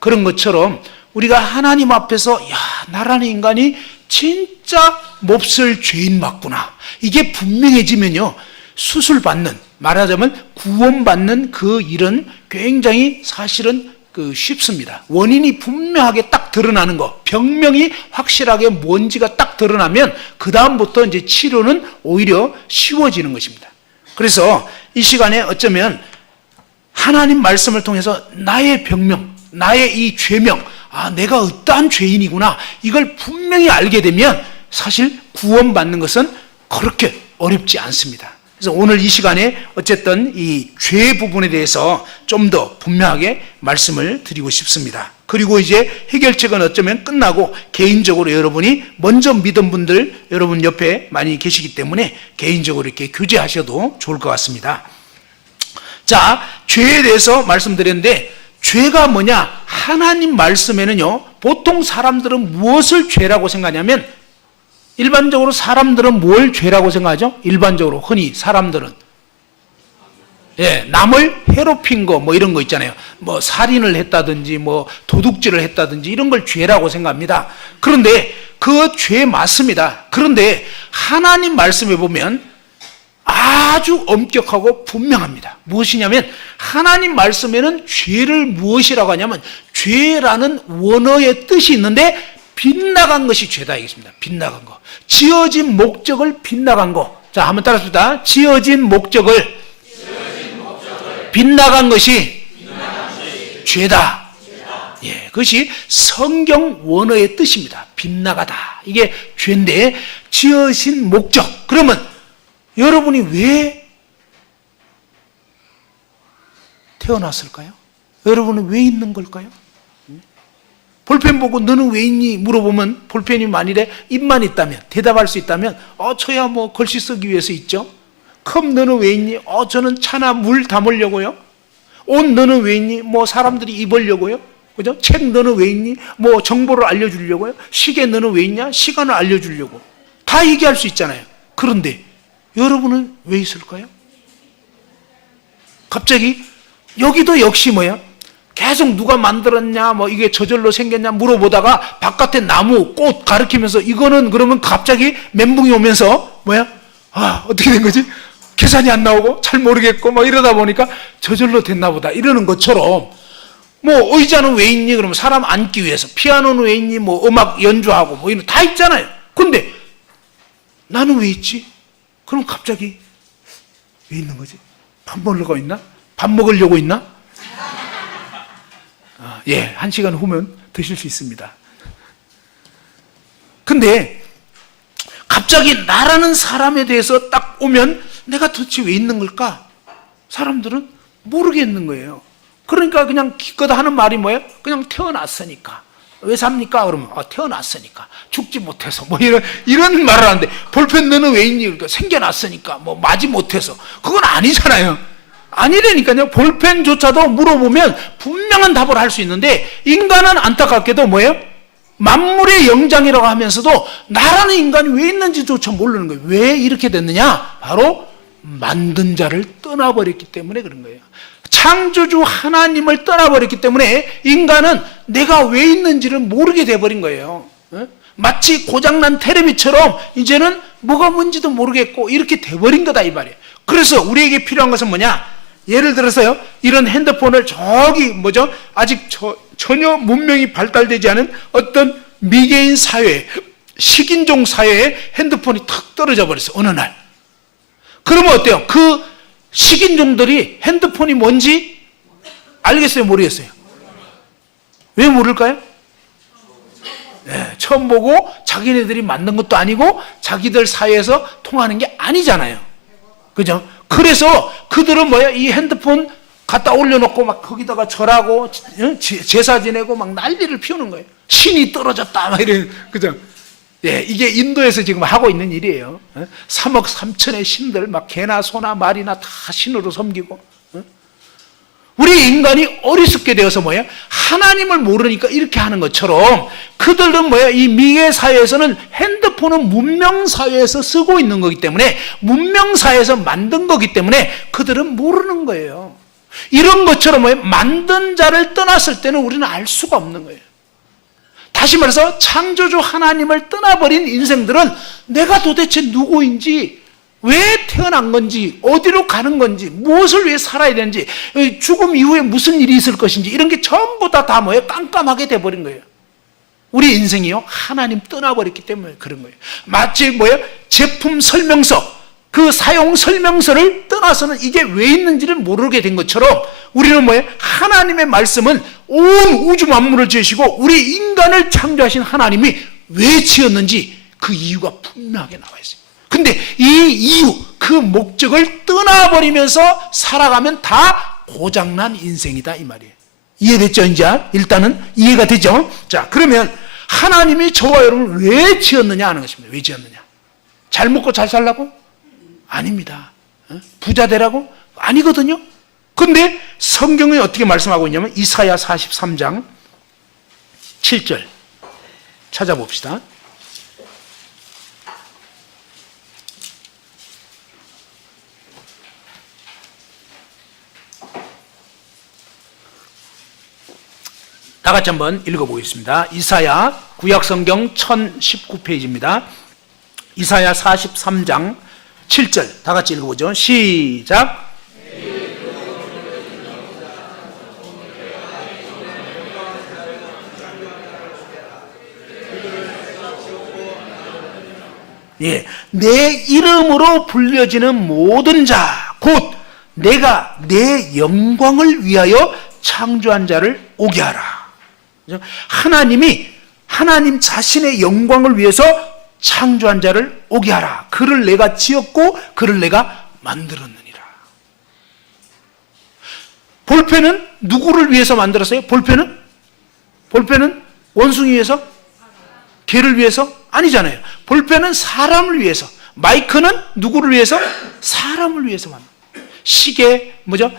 그런 것처럼 우리가 하나님 앞에서 나라는 인간이 진짜 몹쓸 죄인 맞구나, 이게 분명해지면요, 수술받는, 말하자면 구원받는 그 일은 굉장히 사실은 쉽습니다. 원인이 분명하게 딱 드러나는 거, 병명이 확실하게 뭔지가 딱 드러나면 그 다음부터 이제 치료는 오히려 쉬워지는 것입니다. 그래서 이 시간에 어쩌면 하나님 말씀을 통해서 나의 병명, 나의 이 죄명, 내가 어떠한 죄인이구나, 이걸 분명히 알게 되면 사실 구원받는 것은 그렇게 어렵지 않습니다. 그래서 오늘 이 시간에 어쨌든 이 죄 부분에 대해서 좀 더 분명하게 말씀을 드리고 싶습니다. 그리고 이제 해결책은 어쩌면 끝나고 개인적으로 여러분이 먼저 믿은 분들 여러분 옆에 많이 계시기 때문에 개인적으로 이렇게 교제하셔도 좋을 것 같습니다. 자, 죄에 대해서 말씀드렸는데, 죄가 뭐냐? 하나님 말씀에는요, 보통 사람들은 무엇을 죄라고 생각하냐면, 일반적으로 사람들은 뭘 죄라고 생각하죠? 일반적으로 흔히 사람들은 남을 괴롭힌 거 뭐 이런 거 있잖아요. 뭐 살인을 했다든지 뭐 도둑질을 했다든지 이런 걸 죄라고 생각합니다. 그런데 그 죄 맞습니다. 그런데 하나님 말씀에 보면 아주 엄격하고 분명합니다. 무엇이냐면 하나님 말씀에는 죄를 무엇이라고 하냐면, 죄라는 원어의 뜻이 있는데 빗나간 것이 죄다 이겠습니다. 빗나간 거, 지어진 목적을 빗나간 거. 자, 한번 따라합시다. 지어진 목적을 빗나간 것이 죄다. 예, 그것이 성경 원어의 뜻입니다. 빗나가다, 이게 죄인데, 지으신 목적. 그러면 여러분이 왜 태어났을까요? 여러분은 왜 있는 걸까요? 볼펜 보고 너는 왜 있니? 물어보면 볼펜이 만일에 입만 있다면, 대답할 수 있다면, 저야 뭐 글씨 쓰기 위해서 있죠. 컵 너는 왜 있니? 저는 차나 물 담으려고요. 옷 너는 왜 있니? 뭐 사람들이 입으려고요. 그죠? 책 너는 왜 있니? 뭐 정보를 알려주려고요. 시계 너는 왜 있냐? 시간을 알려주려고. 다 얘기할 수 있잖아요. 그런데 여러분은 왜 있을까요? 갑자기 여기도 역시 뭐야? 계속 누가 만들었냐, 뭐 이게 저절로 생겼냐 물어보다가 바깥에 나무, 꽃 가리키면서 이거는 그러면 갑자기 멘붕이 오면서 뭐야? 어떻게 된 거지? 계산이 안 나오고 잘 모르겠고 뭐 이러다 보니까 저절로 됐나 보다 이러는 것처럼, 뭐 의자는 왜 있니? 그러면 사람 앉기 위해서. 피아노는 왜 있니? 뭐 음악 연주하고 뭐 이런 다 있잖아요. 근데 나는 왜 있지? 그럼 갑자기 왜 있는 거지? 밥 먹으려고 있나? 밥 먹으려고 있나? 예, 1시간 후면 드실 수 있습니다. 근데 갑자기 나라는 사람에 대해서 딱 오면 내가 도대체 왜 있는 걸까? 사람들은 모르겠는 거예요. 그러니까 그냥 기껏 하는 말이 뭐예요? 그냥 태어났으니까. 왜 삽니까? 그러면 태어났으니까. 죽지 못해서 뭐 이런 말을 하는데, 볼펜 너는 왜 있니? 그러니까 생겨났으니까. 뭐 맞이 못해서. 그건 아니잖아요. 아니라니까요. 볼펜조차도 물어보면 분명한 답을 할 수 있는데, 인간은 안타깝게도 뭐예요? 만물의 영장이라고 하면서도 나라는 인간이 왜 있는지조차 모르는 거예요. 왜 이렇게 됐느냐? 바로 만든 자를 떠나버렸기 때문에 그런 거예요. 창조주 하나님을 떠나버렸기 때문에 인간은 내가 왜 있는지를 모르게 돼버린 거예요. 마치 고장난 테레비처럼 이제는 뭐가 뭔지도 모르겠고 이렇게 돼버린 거다 이 말이에요. 그래서 우리에게 필요한 것은 뭐냐? 예를 들어서요, 이런 핸드폰을 아직 전혀 문명이 발달되지 않은 어떤 미개인 사회, 식인종 사회에 핸드폰이 탁 떨어져 버렸어요, 어느 날. 그러면 어때요? 그 식인종들이 핸드폰이 뭔지 알겠어요, 모르겠어요? 왜 모를까요? 처음 보고 자기네들이 만든 것도 아니고 자기들 사이에서 통하는 게 아니잖아요. 그죠? 그래서 그들은 이 핸드폰 갖다 올려놓고 막 거기다가 절하고 제사 지내고 막 난리를 피우는 거예요. 신이 떨어졌다 막 이런, 그죠? 예, 이게 인도에서 지금 하고 있는 일이에요. 3억 3천의 신들, 막 개나 소나 말이나 다 신으로 섬기고. 우리 인간이 어리숙게 되어서 하나님을 모르니까 이렇게 하는 것처럼, 그들은 이 미개 사회에서는 핸드폰은 문명 사회에서 쓰고 있는 거기 때문에, 문명 사회에서 만든 거기 때문에 그들은 모르는 거예요. 이런 것처럼 뭐예요? 만든 자를 떠났을 때는 우리는 알 수가 없는 거예요. 다시 말해서 창조주 하나님을 떠나버린 인생들은 내가 도대체 누구인지, 왜 태어난 건지, 어디로 가는 건지, 무엇을 위해 살아야 되는지, 죽음 이후에 무슨 일이 있을 것인지, 이런 게 전부 다 뭐예요? 깜깜하게 돼버린 거예요. 우리 인생이요, 하나님 떠나버렸기 때문에 그런 거예요. 마치 뭐예요? 제품 설명서, 그 사용 설명서를 떠나서는 이게 왜 있는지를 모르게 된 것처럼 우리는 뭐예요? 하나님의 말씀은 온 우주 만물을 지으시고 우리 인간을 창조하신 하나님이 왜 지었는지 그 이유가 분명하게 나와 있어요. 근데 이 이유, 그 목적을 떠나버리면서 살아가면 다 고장난 인생이다 이 말이에요. 이해됐죠? 이제 일단은 이해가 되죠? 자, 그러면 하나님이 저와 여러분을 왜 지었느냐 하는 것입니다. 왜 지었느냐? 잘 먹고 잘 살라고? 아닙니다. 부자 되라고? 아니거든요. 근데 성경이 어떻게 말씀하고 있냐면 이사야 43장 7절 찾아봅시다. 다 같이 한번 읽어보겠습니다. 이사야 구약성경 1019페이지입니다. 이사야 43장 7절 다 같이 읽어보죠. 시작. 예, 내 이름으로 불려지는 모든 자, 곧 내가 내 영광을 위하여 창조한 자를 오게 하라. 하나님이 하나님 자신의 영광을 위해서 창조한 자를 오게 하라. 그를 내가 지었고 그를 내가 만들었느니라. 볼펜은 누구를 위해서 만들었어요? 볼펜은 원숭이 위해서? 개를 위해서? 아니잖아요. 볼펜은 사람을 위해서. 마이크는 누구를 위해서? 사람을 위해서 만들어요. 시계,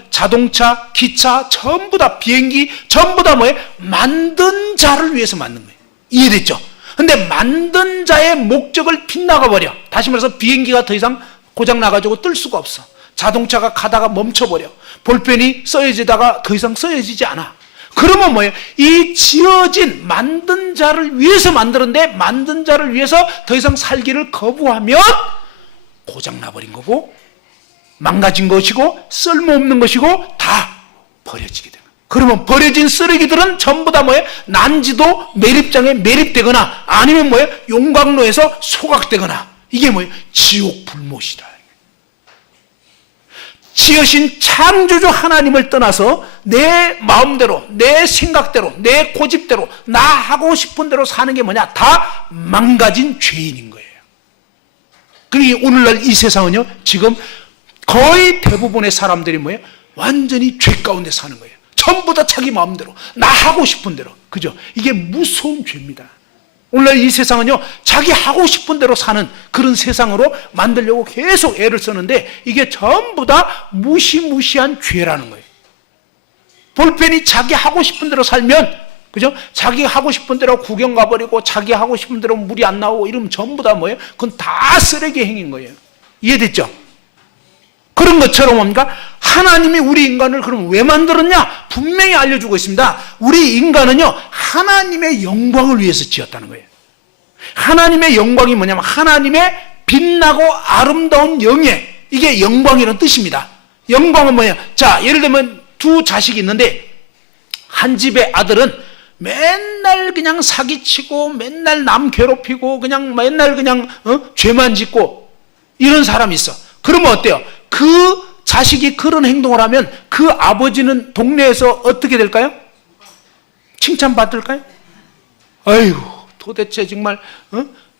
자동차, 기차, 전부 다 비행기, 전부 다 뭐예요? 만든 자를 위해서 만든 거예요. 이해됐죠? 근데 만든 자의 목적을 빗나가 버려. 다시 말해서 비행기가 더 이상 고장 나가지고 뜰 수가 없어. 자동차가 가다가 멈춰버려. 볼펜이 써야지다가 더 이상 써야지지 않아. 그러면 뭐예요? 이 지어진 만든 자를 위해서 만들었는데 만든 자를 위해서 더 이상 살기를 거부하면 고장 나버린 거고 망가진 것이고 쓸모없는 것이고 다 버려지게 되는 거예요. 그러면 버려진 쓰레기들은 전부 다 뭐예요? 난지도 매립장에 매립되거나 아니면 뭐예요? 용광로에서 소각되거나 이게 뭐예요? 지옥 불못이다. 지으신 창조주 하나님을 떠나서 내 마음대로, 내 생각대로, 내 고집대로, 나 하고 싶은 대로 사는 게 뭐냐? 다 망가진 죄인인 거예요. 그러니 오늘날 이 세상은요, 지금 거의 대부분의 사람들이 뭐예요? 완전히 죄 가운데 사는 거예요. 전부 다 자기 마음대로, 나 하고 싶은 대로. 그죠? 이게 무서운 죄입니다. 오늘날 이 세상은요, 자기 하고 싶은 대로 사는 그런 세상으로 만들려고 계속 애를 쓰는데 이게 전부 다 무시무시한 죄라는 거예요. 볼펜이 자기 하고 싶은 대로 살면, 그죠? 자기 하고 싶은 대로 구경 가버리고 자기 하고 싶은 대로 물이 안 나오고 이러면 전부 다 뭐예요? 그건 다 쓰레기 행인 거예요. 이해됐죠? 그런 것처럼 뭡니까? 하나님이 우리 인간을 그럼 왜 만들었냐? 분명히 알려주고 있습니다. 우리 인간은요, 하나님의 영광을 위해서 지었다는 거예요. 하나님의 영광이 뭐냐면 하나님의 빛나고 아름다운 영예, 이게 영광이라는 뜻입니다. 영광은 뭐예요? 자, 예를 들면 두 자식이 있는데 한 집의 아들은 맨날 그냥 사기치고 맨날 남 괴롭히고 그냥 맨날 그냥 죄만 짓고 이런 사람이 있어. 그러면 어때요? 그 자식이 그런 행동을 하면 그 아버지는 동네에서 어떻게 될까요? 칭찬받을까요? 아이고, 도대체 정말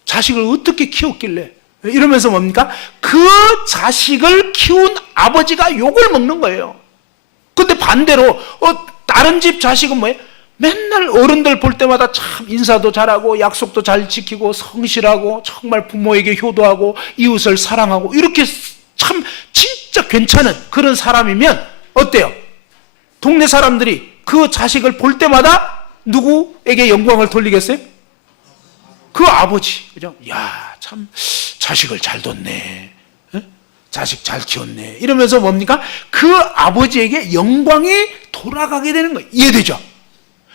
자식을 어떻게 키웠길래 이러면서 뭡니까? 그 자식을 키운 아버지가 욕을 먹는 거예요. 근데 반대로 다른 집 자식은 뭐예요? 맨날 어른들 볼 때마다 참 인사도 잘하고 약속도 잘 지키고 성실하고 정말 부모에게 효도하고 이웃을 사랑하고 이렇게 참 진짜 괜찮은 그런 사람이면 어때요? 동네 사람들이 그 자식을 볼 때마다 누구에게 영광을 돌리겠어요? 그 아버지. 그죠? 야, 참 자식을 잘 뒀네. 자식 잘 키웠네. 이러면서 뭡니까? 그 아버지에게 영광이 돌아가게 되는 거예요. 이해되죠?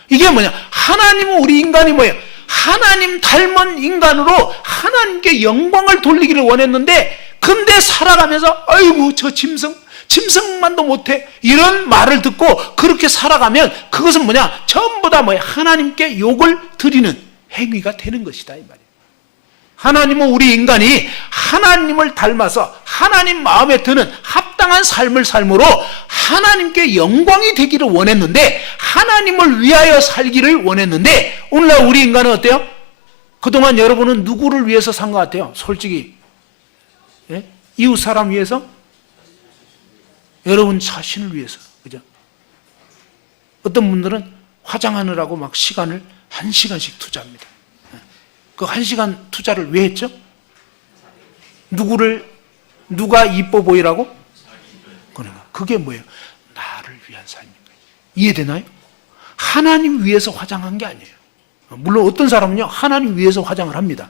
이게 뭐냐? 하나님은 우리 인간이 뭐예요? 하나님 닮은 인간으로 하나님께 영광을 돌리기를 원했는데, 근데 살아가면서 아이고 저 짐승만도 못해, 이런 말을 듣고 그렇게 살아가면 그것은 뭐냐? 전부 다 뭐예요? 하나님께 욕을 드리는 행위가 되는 것이다, 이 말이에요. 하나님은 우리 인간이 하나님을 닮아서 하나님 마음에 드는 합당한 삶을 삶으로 하나님께 영광이 되기를 원했는데, 하나님을 위하여 살기를 원했는데, 오늘날 우리 인간은 어때요? 그동안 여러분은 누구를 위해서 산 것 같아요? 솔직히. 예? 이웃 사람 위해서? 여러분 자신을 위해서. 그죠? 어떤 분들은 화장하느라고 막 시간을 1시간씩 투자합니다. 그 1시간 투자를 왜 했죠? 누가 이뻐 보이라고? 그러니까 그게 뭐예요? 나를 위한 삶인 거예요. 이해되나요? 하나님 위해서 화장한 게 아니에요. 물론 어떤 사람은요, 하나님 위해서 화장을 합니다.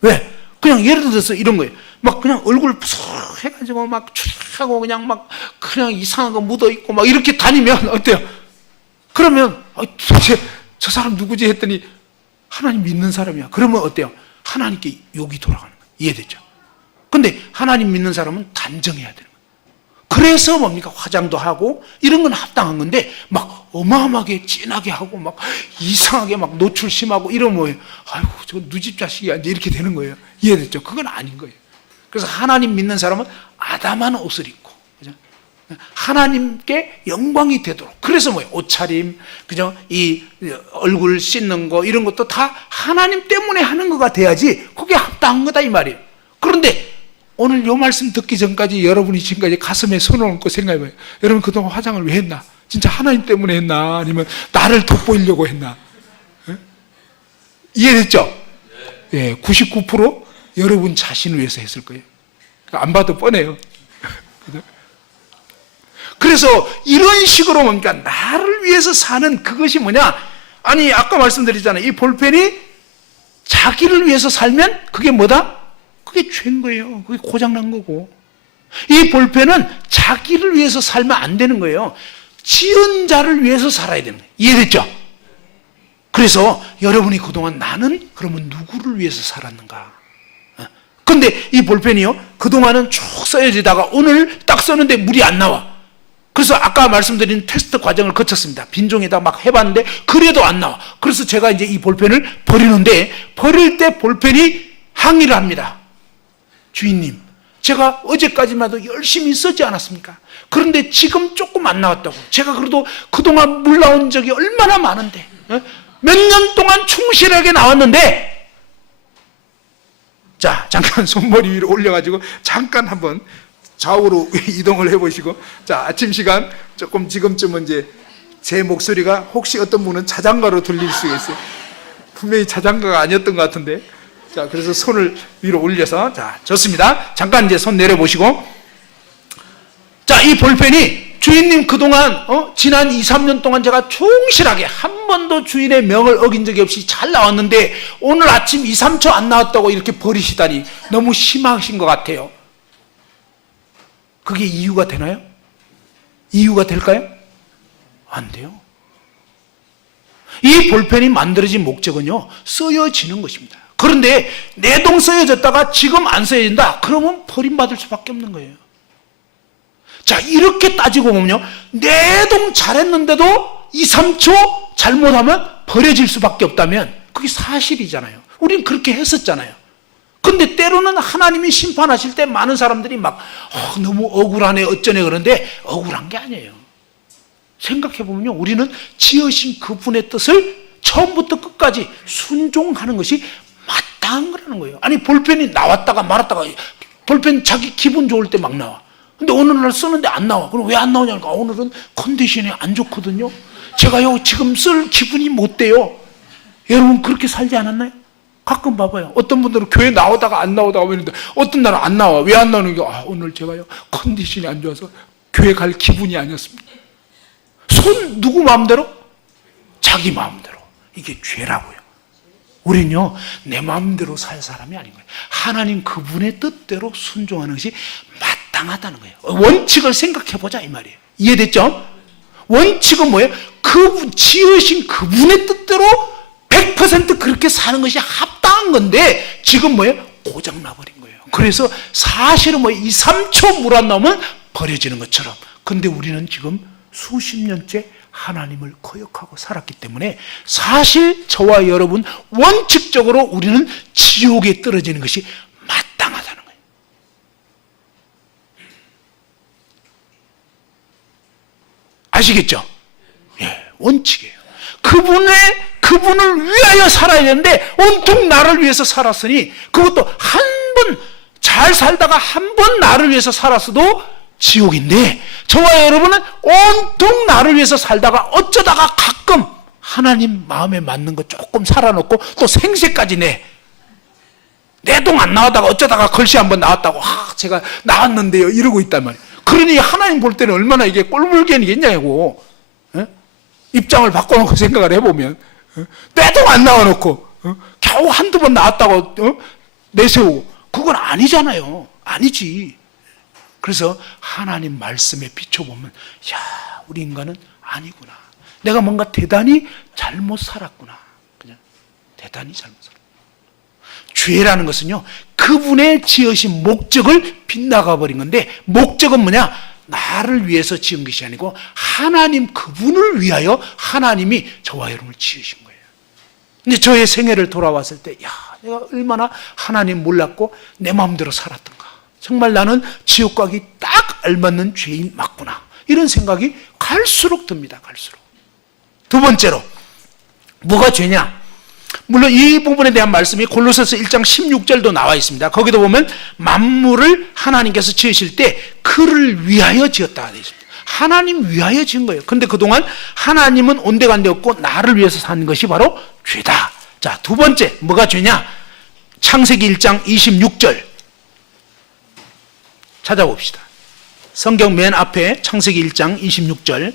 왜? 그냥 예를 들어서 이런 거예요. 막 그냥 얼굴 푸석 해가지고 막 추하고 그냥 이상한 거 묻어 있고 막 이렇게 다니면 어때요? 그러면 도대체 저 사람 누구지 했더니 하나님 믿는 사람이야. 그러면 어때요? 하나님께 욕이 돌아가는 거예요. 이해됐죠? 근데 하나님 믿는 사람은 단정해야 되는 거예요. 그래서 뭡니까? 화장도 하고 이런 건 합당한 건데, 막 어마어마하게 진하게 하고 막 이상하게 막 노출 심하고 이러면 뭐예요? 아이고 저 누집 자식이야, 이제 이렇게 되는 거예요. 이해됐죠? 그건 아닌 거예요. 그래서 하나님 믿는 사람은 아담한 옷을 입고, 그죠? 하나님께 영광이 되도록. 그래서 뭐예요? 옷차림, 그죠? 이 얼굴 씻는 거 이런 것도 다 하나님 때문에 하는 거가 돼야지 그게 합당한 거다, 이 말이에요. 그런데 오늘 요 말씀 듣기 전까지 여러분이 지금까지 가슴에 손을 얹고 생각해봐요. 여러분 그동안 화장을 왜 했나? 진짜 하나님 때문에 했나? 아니면 나를 돋보이려고 했나? 예? 이해됐죠? 예, 99% 여러분 자신을 위해서 했을 거예요. 안 봐도 뻔해요. 그래서 이런 식으로 뭡니까? 나를 위해서 사는 그것이 뭐냐? 아니, 아까 말씀드렸잖아요. 이 볼펜이 자기를 위해서 살면 그게 뭐다? 그게 죄인 거예요. 그게 고장난 거고. 이 볼펜은 자기를 위해서 살면 안 되는 거예요. 지은 자를 위해서 살아야 되는 거예요. 이해됐죠? 그래서 여러분이 그동안 나는 그러면 누구를 위해서 살았는가? 근데 이 볼펜이요, 그동안은 쭉 써여지다가 오늘 딱 썼는데 물이 안 나와. 그래서 아까 말씀드린 테스트 과정을 거쳤습니다. 빈종에다 막 해봤는데 그래도 안 나와. 그래서 제가 이제 이 볼펜을 버리는데, 버릴 때 볼펜이 항의를 합니다. 주인님, 제가 어제까지만 해도 열심히 쓰지 않았습니까? 그런데 지금 조금 안 나왔다고. 제가 그래도 그동안 물 나온 적이 얼마나 많은데, 몇 년 동안 충실하게 나왔는데. 자, 잠깐 손머리 위로 올려가지고 잠깐 한번 좌우로 이동을 해보시고, 자, 아침 시간 조금 지금쯤은 이제 제 목소리가 혹시 어떤 분은 자장가로 들릴 수가 있어요. 분명히 자장가가 아니었던 것 같은데. 자, 그래서 손을 위로 올려서, 자, 좋습니다. 잠깐 이제 손 내려보시고. 자, 이 볼펜이 주인님 그동안 지난 2, 3년 동안 제가 충실하게 한 번도 주인의 명을 어긴 적이 없이 잘 나왔는데 오늘 아침 2, 3초 안 나왔다고 이렇게 버리시다니 너무 심하신 것 같아요. 그게 이유가 되나요? 이유가 될까요? 안 돼요. 이 볼펜이 만들어진 목적은요, 쓰여지는 것입니다. 그런데 내동 쓰여졌다가 지금 안 쓰여진다? 그러면 버림받을 수밖에 없는 거예요. 자, 이렇게 따지고 보면요, 내동 잘했는데도 2, 3초 잘못하면 버려질 수밖에 없다면 그게 사실이잖아요. 우린 그렇게 했었잖아요. 근데 때로는 하나님이 심판하실 때 많은 사람들이 막 너무 억울하네 어쩌네 그러는데 억울한 게 아니에요. 생각해보면요, 우리는 지으신 그분의 뜻을 처음부터 끝까지 순종하는 것이 마땅한 거라는 거예요. 아니, 볼펜이 나왔다가 말았다가, 볼펜 자기 기분 좋을 때 막 나와. 근데 어느 날 쓰는데 안 나와. 그럼 왜 안 나오냐니까, 오늘은 컨디션이 안 좋거든요. 제가요 지금 쓸 기분이 못 돼요. 여러분 그렇게 살지 않았나요? 가끔 봐봐요. 어떤 분들은 교회 나오다가 안 나오다가 그러는데 어떤 날은 안 나와. 왜 안 나오는 게, 오늘 제가요 컨디션이 안 좋아서 교회 갈 기분이 아니었습니다. 누구 마음대로? 자기 마음대로. 이게 죄라고요. 우리는요, 내 마음대로 살 사람이 아닌 거예요. 하나님 그분의 뜻대로 순종하는 것이 마땅하다는 거예요. 원칙을 생각해 보자 이 말이에요. 이해됐죠? 원칙은 뭐예요? 그분 지으신 그분의 뜻대로 100% 그렇게 사는 것이 합당한 건데 지금 뭐예요? 고장나버린 거예요. 그래서 사실은 뭐 2, 3초 물 안 나오면 버려지는 것처럼. 근데 우리는 지금 수십 년째 하나님을 거역하고 살았기 때문에 사실 저와 여러분 원칙적으로 우리는 지옥에 떨어지는 것이 마땅하다는 거예요. 아시겠죠? 예, 원칙이에요. 그분을 위하여 살아야 되는데 온통 나를 위해서 살았으니 그것도 한 번 잘 살다가 한 번 나를 위해서 살았어도 지옥인데 저와 여러분은 온통 나를 위해서 살다가 어쩌다가 가끔 하나님 마음에 맞는 거 조금 살아놓고 또 생새까지 내 동 안 나왔다가 어쩌다가 글씨 한번 나왔다고 제가 나왔는데요 이러고 있단 말이에요. 그러니 하나님 볼 때는 얼마나 이게 꼴불견이겠냐고. 입장을 바꿔놓고 생각을 해보면 내 동 안 나와놓고 겨우 한두 번 나왔다고 내세우고 그건 아니잖아요. 아니지. 그래서 하나님 말씀에 비춰보면 야 우리 인간은 아니구나. 내가 뭔가 대단히 잘못 살았구나. 그냥 대단히 잘못 살았구나. 죄라는 것은요 그분의 지으신 목적을 빗나가 버린 건데 목적은 뭐냐? 나를 위해서 지은 것이 아니고 하나님 그분을 위하여 하나님이 저와 여러분을 지으신 거예요. 근데 저의 생애를 돌아왔을 때 야 내가 얼마나 하나님 몰랐고 내 마음대로 살았던가. 정말 나는 지옥 가기 딱 알맞는 죄인 맞구나. 이런 생각이 갈수록 듭니다. 갈수록. 두 번째로 뭐가 죄냐? 물론 이 부분에 대한 말씀이 골로새서 1장 16절도 나와 있습니다. 거기도 보면 만물을 하나님께서 지으실 때 그를 위하여 지었다 되어 있습니다. 하나님 위하여 지은 거예요. 그런데 그동안 하나님은 온데간데 없고 나를 위해서 산 것이 바로 죄다. 자, 두 번째 뭐가 죄냐? 창세기 1장 26절 찾아봅시다. 성경 맨 앞에 창세기 1장 26절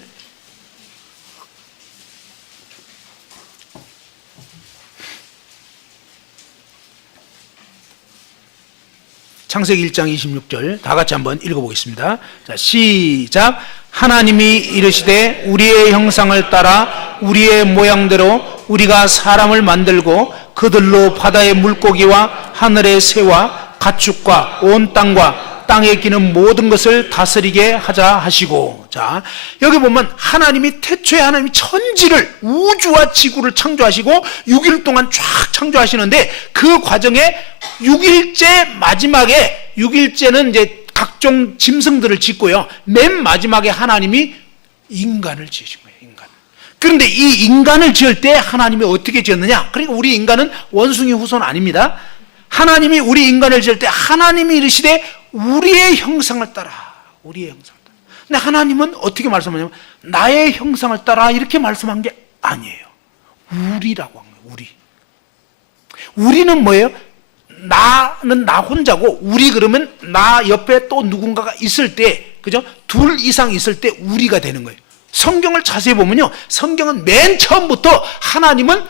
창세기 1장 26절 다 같이 한번 읽어보겠습니다. 자, 시작. 하나님이 이르시되 우리의 형상을 따라 우리의 모양대로 우리가 사람을 만들고 그들로 바다의 물고기와 하늘의 새와 가축과 온 땅과 땅에 기는 모든 것을 다스리게 하자 하시고. 자, 여기 보면 하나님이 태초에 하나님이 천지를 우주와 지구를 창조하시고 6일 동안 쫙 창조하시는데 그 과정에 6일째 마지막에 6일째는 이제 각종 짐승들을 짓고요. 맨 마지막에 하나님이 인간을 지으신 거예요. 인간. 그런데 이 인간을 지을 때 하나님이 어떻게 지었느냐? 그러니까 우리 인간은 원숭이 후손 아닙니다. 하나님이 우리 인간을 지을 때 하나님이 이르시되 우리의 형상을 따라. 우리의 형상을 따라. 근데 하나님은 어떻게 말씀하냐면 나의 형상을 따라 이렇게 말씀한 게 아니에요. 우리라고 한 거예요. 우리. 우리는 뭐예요? 나는 나 혼자고 우리 그러면 나 옆에 또 누군가가 있을 때 그죠? 둘 이상 있을 때 우리가 되는 거예요. 성경을 자세히 보면요. 성경은 맨 처음부터 하나님은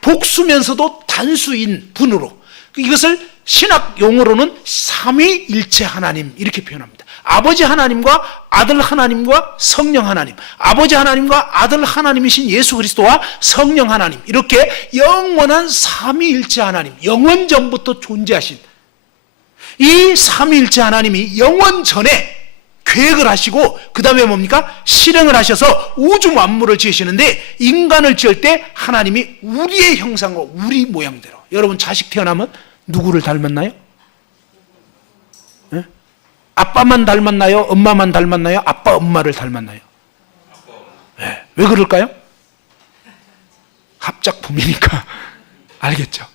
복수면서도 단수인 분으로 이것을 신학 용어로는 삼위일체 하나님 이렇게 표현합니다. 아버지 하나님과 아들 하나님과 성령 하나님, 아버지 하나님과 아들 하나님이신 예수 그리스도와 성령 하나님 이렇게 영원한 삼위일체 하나님, 영원 전부터 존재하신 이 삼위일체 하나님이 영원 전에 계획을 하시고 그 다음에 뭡니까? 실행을 하셔서 우주 만물을 지으시는데 인간을 지을 때 하나님이 우리의 형상과 우리 모양대로. 여러분 자식 태어나면 누구를 닮았나요? 네? 아빠만 닮았나요? 엄마만 닮았나요? 아빠 엄마를 닮았나요? 네. 왜 그럴까요? 합작품이니까. 알겠죠?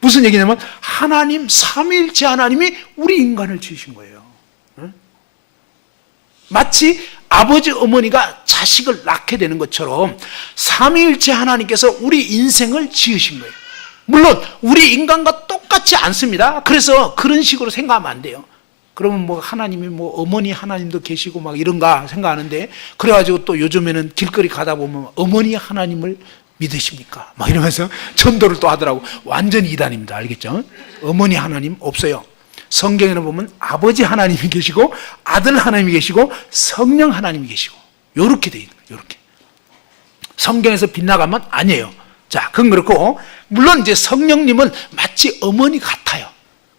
무슨 얘기냐면 하나님 삼위일체 하나님이 우리 인간을 지으신 거예요. 마치 아버지 어머니가 자식을 낳게 되는 것처럼 삼위일체 하나님께서 우리 인생을 지으신 거예요. 물론 우리 인간과 똑같지 않습니다. 그래서 그런 식으로 생각하면 안 돼요. 그러면 뭐 하나님이 뭐 어머니 하나님도 계시고 막 이런가 생각하는데 그래가지고 또 요즘에는 길거리 가다 보면 어머니 하나님을 믿으십니까? 막 이러면서 전도를 또 하더라고. 완전 이단입니다. 알겠죠? 어머니 하나님 없어요. 성경에는 보면 아버지 하나님이 계시고 아들 하나님이 계시고 성령 하나님이 계시고 요렇게 돼 있는 거예요. 요렇게. 성경에서 빗나가면 아니에요. 자, 그건 그렇고 물론 이제 성령님은 마치 어머니 같아요.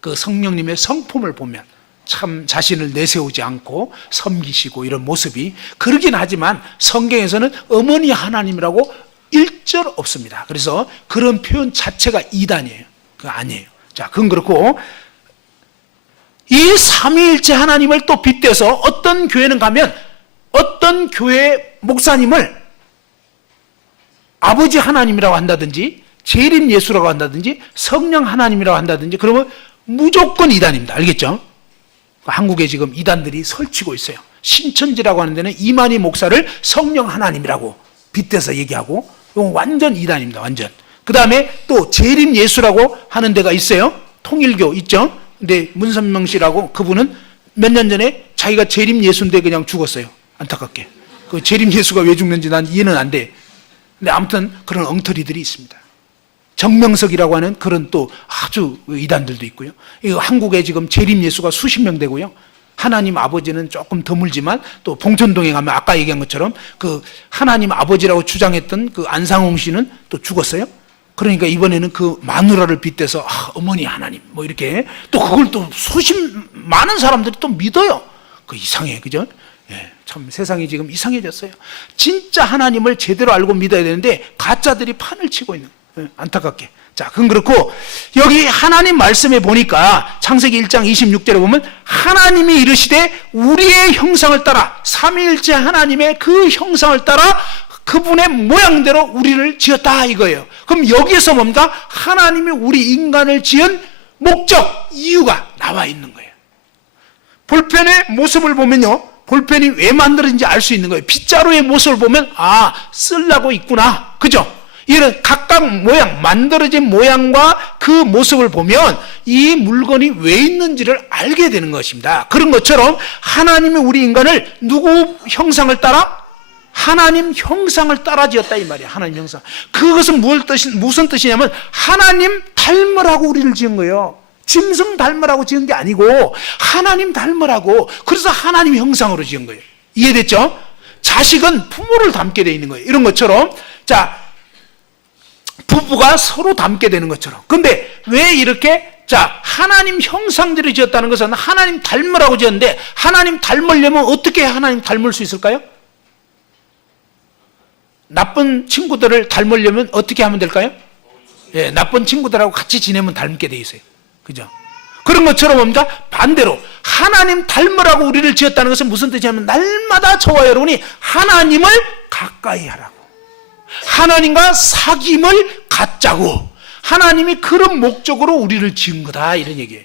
그 성령님의 성품을 보면 참 자신을 내세우지 않고 섬기시고 이런 모습이 그러긴 하지만 성경에서는 어머니 하나님이라고 일절 없습니다. 그래서 그런 표현 자체가 이단이에요. 그거 아니에요. 자, 그건 그렇고 이 삼위일체 하나님을 또 빗대서 어떤 교회는 가면 어떤 교회 목사님을 아버지 하나님이라고 한다든지 재림 예수라고 한다든지 성령 하나님이라고 한다든지 그러면 무조건 이단입니다. 알겠죠? 한국에 지금 이단들이 설치고 있어요. 신천지라고 하는 데는 이만희 목사를 성령 하나님이라고 빗대서 얘기하고 이건 완전 이단입니다. 완전. 그 다음에 또 재림 예수라고 하는 데가 있어요. 통일교 있죠? 근데 문선명 씨라고 그분은 몇 년 전에 자기가 재림 예수인데 그냥 죽었어요. 안타깝게. 그 재림 예수가 왜 죽는지 난 이해는 안 돼. 근데 아무튼 그런 엉터리들이 있습니다. 정명석이라고 하는 그런 또 아주 이단들도 있고요. 한국에 지금 재림 예수가 수십 명 되고요. 하나님 아버지는 조금 드물지만 또 봉천동에 가면 아까 얘기한 것처럼 그 하나님 아버지라고 주장했던 그 안상홍 씨는 또 죽었어요. 그러니까 이번에는 그 마누라를 빗대서 어머니 하나님 뭐 이렇게 또 그걸 또 많은 사람들이 또 믿어요. 그 이상해, 그죠? 예, 참 세상이 지금 이상해졌어요. 진짜 하나님을 제대로 알고 믿어야 되는데 가짜들이 판을 치고 있는 거예요. 안타깝게. 자, 그건 그렇고 여기 하나님 말씀에 보니까 창세기 1장 26절에 보면 하나님이 이르시되 우리의 형상을 따라 삼위일체 하나님의 그 형상을 따라 그분의 모양대로 우리를 지었다 이거예요. 그럼 여기에서 뭡니까? 하나님이 우리 인간을 지은 목적, 이유가 나와 있는 거예요. 볼펜의 모습을 보면요. 볼펜이 왜 만들어진지 알 수 있는 거예요. 빗자루의 모습을 보면 쓰려고 있구나. 그죠? 이런 각각 모양, 만들어진 모양과 그 모습을 보면 이 물건이 왜 있는지를 알게 되는 것입니다. 그런 것처럼 하나님이 우리 인간을 누구 형상을 따라? 하나님 형상을 따라 지었다 이 말이야. 하나님 형상. 그것은 무슨 뜻이냐면 하나님 닮으라고 우리를 지은 거예요. 짐승 닮으라고 지은 게 아니고 하나님 닮으라고. 그래서 하나님 형상으로 지은 거예요. 이해됐죠? 자식은 부모를 닮게 돼 있는 거예요. 이런 것처럼 자 부부가 서로 닮게 되는 것처럼. 근데 왜 이렇게 하나님 형상대로 지었다는 것은 하나님 닮으라고 지었는데 하나님 닮으려면 어떻게 하나님 닮을 수 있을까요? 나쁜 친구들을 닮으려면 어떻게 하면 될까요? 예, 나쁜 친구들하고 같이 지내면 닮게 돼 있어요. 그죠? 그런 것처럼 뭡니까? 반대로 하나님 닮으라고 우리를 지었다는 것은 무슨 뜻이냐면 날마다 저와 여러분이 하나님을 가까이 하라고. 하나님과 사귐을 갖자고. 하나님이 그런 목적으로 우리를 지은 거다 이런 얘기예요.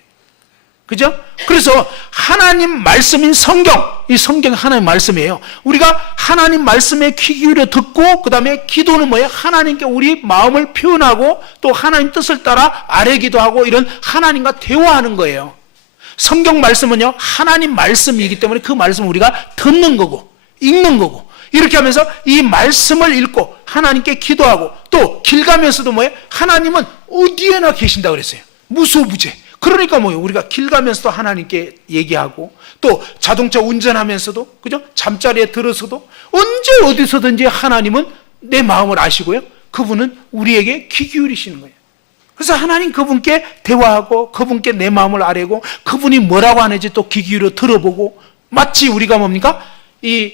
그죠? 그래서 하나님 말씀인 성경, 이 성경 하나님 말씀이에요. 우리가 하나님 말씀에 귀 기울여 듣고 그 다음에 기도는 뭐예요? 하나님께 우리 마음을 표현하고 또 하나님 뜻을 따라 아뢰기도 하고 이런 하나님과 대화하는 거예요. 성경 말씀은요 하나님 말씀이기 때문에 그 말씀을 우리가 듣는 거고 읽는 거고 이렇게 하면서 이 말씀을 읽고 하나님께 기도하고 또 길 가면서도 뭐예요? 하나님은 어디에나 계신다고 그랬어요. 무소부재. 그러니까 뭐예요? 우리가 길 가면서도 하나님께 얘기하고 또 자동차 운전하면서도 그죠? 잠자리에 들어서도 언제 어디서든지 하나님은 내 마음을 아시고요. 그분은 우리에게 귀 기울이시는 거예요. 그래서 하나님 그분께 대화하고 그분께 내 마음을 아뢰고 그분이 뭐라고 하는지 또 귀 기울여 들어보고 마치 우리가 뭡니까? 이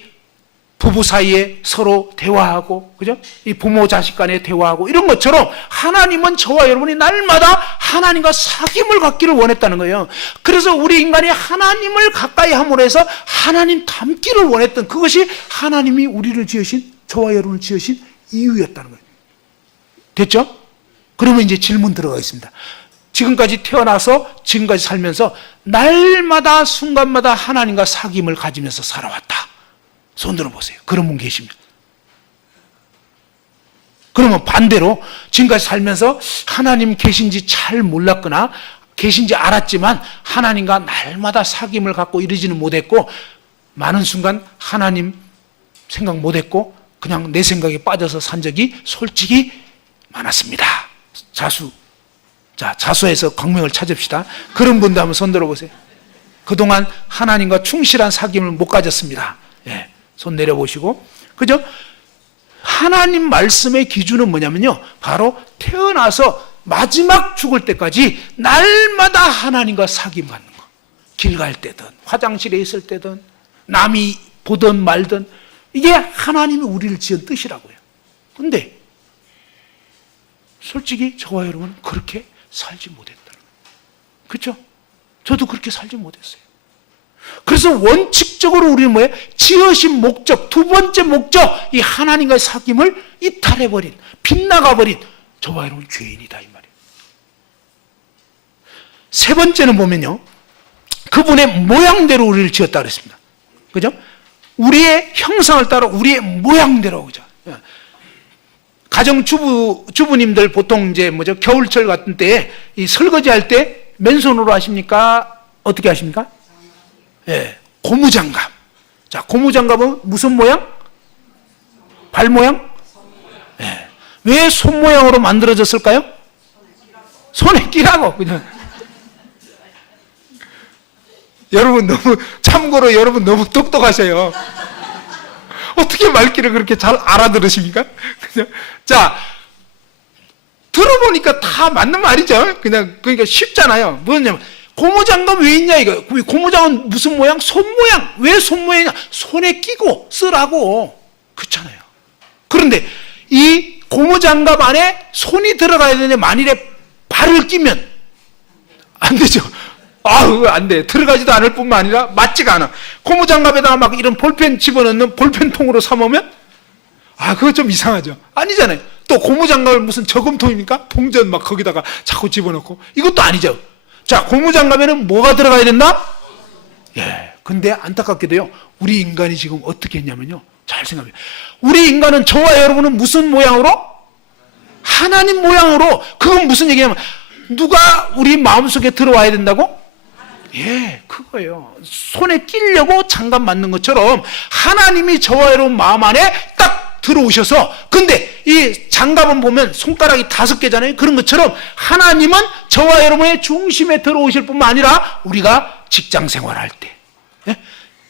부부 사이에 서로 대화하고, 그죠? 이 부모 자식 간에 대화하고, 이런 것처럼 하나님은 저와 여러분이 날마다 하나님과 사귐을 갖기를 원했다는 거예요. 그래서 우리 인간이 하나님을 가까이 함으로 해서 하나님 닮기를 원했던 그것이 하나님이 우리를 지으신, 저와 여러분을 지으신 이유였다는 거예요. 됐죠? 그러면 이제 질문 들어가겠습니다. 지금까지 태어나서 지금까지 살면서 날마다 순간마다 하나님과 사귐을 가지면서 살아왔다. 손 들어보세요. 그런 분 계시면. 그러면 반대로 지금까지 살면서 하나님 계신지 잘 몰랐거나 계신지 알았지만 하나님과 날마다 사귐을 갖고 이러지는 못했고 많은 순간 하나님 생각 못했고 그냥 내 생각에 빠져서 산 적이 솔직히 많았습니다. 자수. 자, 자수해서 광명을 찾읍시다. 그런 분도 한번 손 들어보세요. 그동안 하나님과 충실한 사귐을 못 가졌습니다. 예, 손 내려보시고. 그죠? 하나님 말씀의 기준은 뭐냐면요, 바로 태어나서 마지막 죽을 때까지 날마다 하나님과 사귐 갖는 거. 길 갈 때든 화장실에 있을 때든 남이 보든 말든 이게 하나님이 우리를 지은 뜻이라고요. 근데 솔직히 저와 여러분은 그렇게 살지 못했다는 거예요. 그렇죠? 저도 그렇게 살지 못했어요. 그래서 원칙적으로 우리는 뭐예요? 지으신 목적, 두 번째 목적, 이 하나님과의 사귐을 이탈해버린, 빗나가버린 저와 여러분 죄인이다 이 말이에요. 세 번째는 보면요, 그분의 모양대로 우리를 지었다 그랬습니다. 그죠? 우리의 형상을 따라 우리의 모양대로. 그죠? 가정주부님들 보통 이제 뭐죠? 겨울철 같은 때에 이 설거지 할 때 맨손으로 하십니까? 어떻게 하십니까? 예, 고무장갑. 자, 고무장갑은 무슨 모양? 발 모양? 예. 왜 손 모양으로 만들어졌을까요? 손에 끼라고. 그냥. 참고로 여러분 너무 똑똑하세요. 어떻게 말귀를 그렇게 잘 알아들으십니까? 자, 들어보니까 다 맞는 말이죠. 그러니까 쉽잖아요. 뭐냐면, 고무장갑 왜 있냐, 이거. 고무장갑은 무슨 모양? 손 모양. 왜 손 모양이냐? 손에 끼고 쓰라고. 그렇잖아요. 그런데 이 고무장갑 안에 손이 들어가야 되는데 만일에 발을 끼면 안 되죠. 안 돼. 들어가지도 않을 뿐만 아니라 맞지가 않아. 고무장갑에다가 막 이런 볼펜 집어넣는 볼펜통으로 삼으면 그거 좀 이상하죠. 아니잖아요. 또 고무장갑을 무슨 저금통입니까? 동전 막 거기다가 자꾸 집어넣고. 이것도 아니죠. 자, 고무장갑에는 뭐가 들어가야 된다? 예. 근데 안타깝게도요, 우리 인간이 지금 어떻게 했냐면요, 잘 생각해요. 우리 인간은, 저와 여러분은 무슨 모양으로? 하나님 모양으로. 그건 무슨 얘기냐면, 누가 우리 마음속에 들어와야 된다고? 예, 그거예요. 손에 끼려고 장갑 맞는 것처럼 하나님이 저와 여러분 마음 안에 딱 들어오셔서, 근데 이 장갑은 보면 손가락이 5개잖아요. 그런 것처럼 하나님은 저와 여러분의 중심에 들어오실 뿐만 아니라 우리가 직장 생활할 때, 예?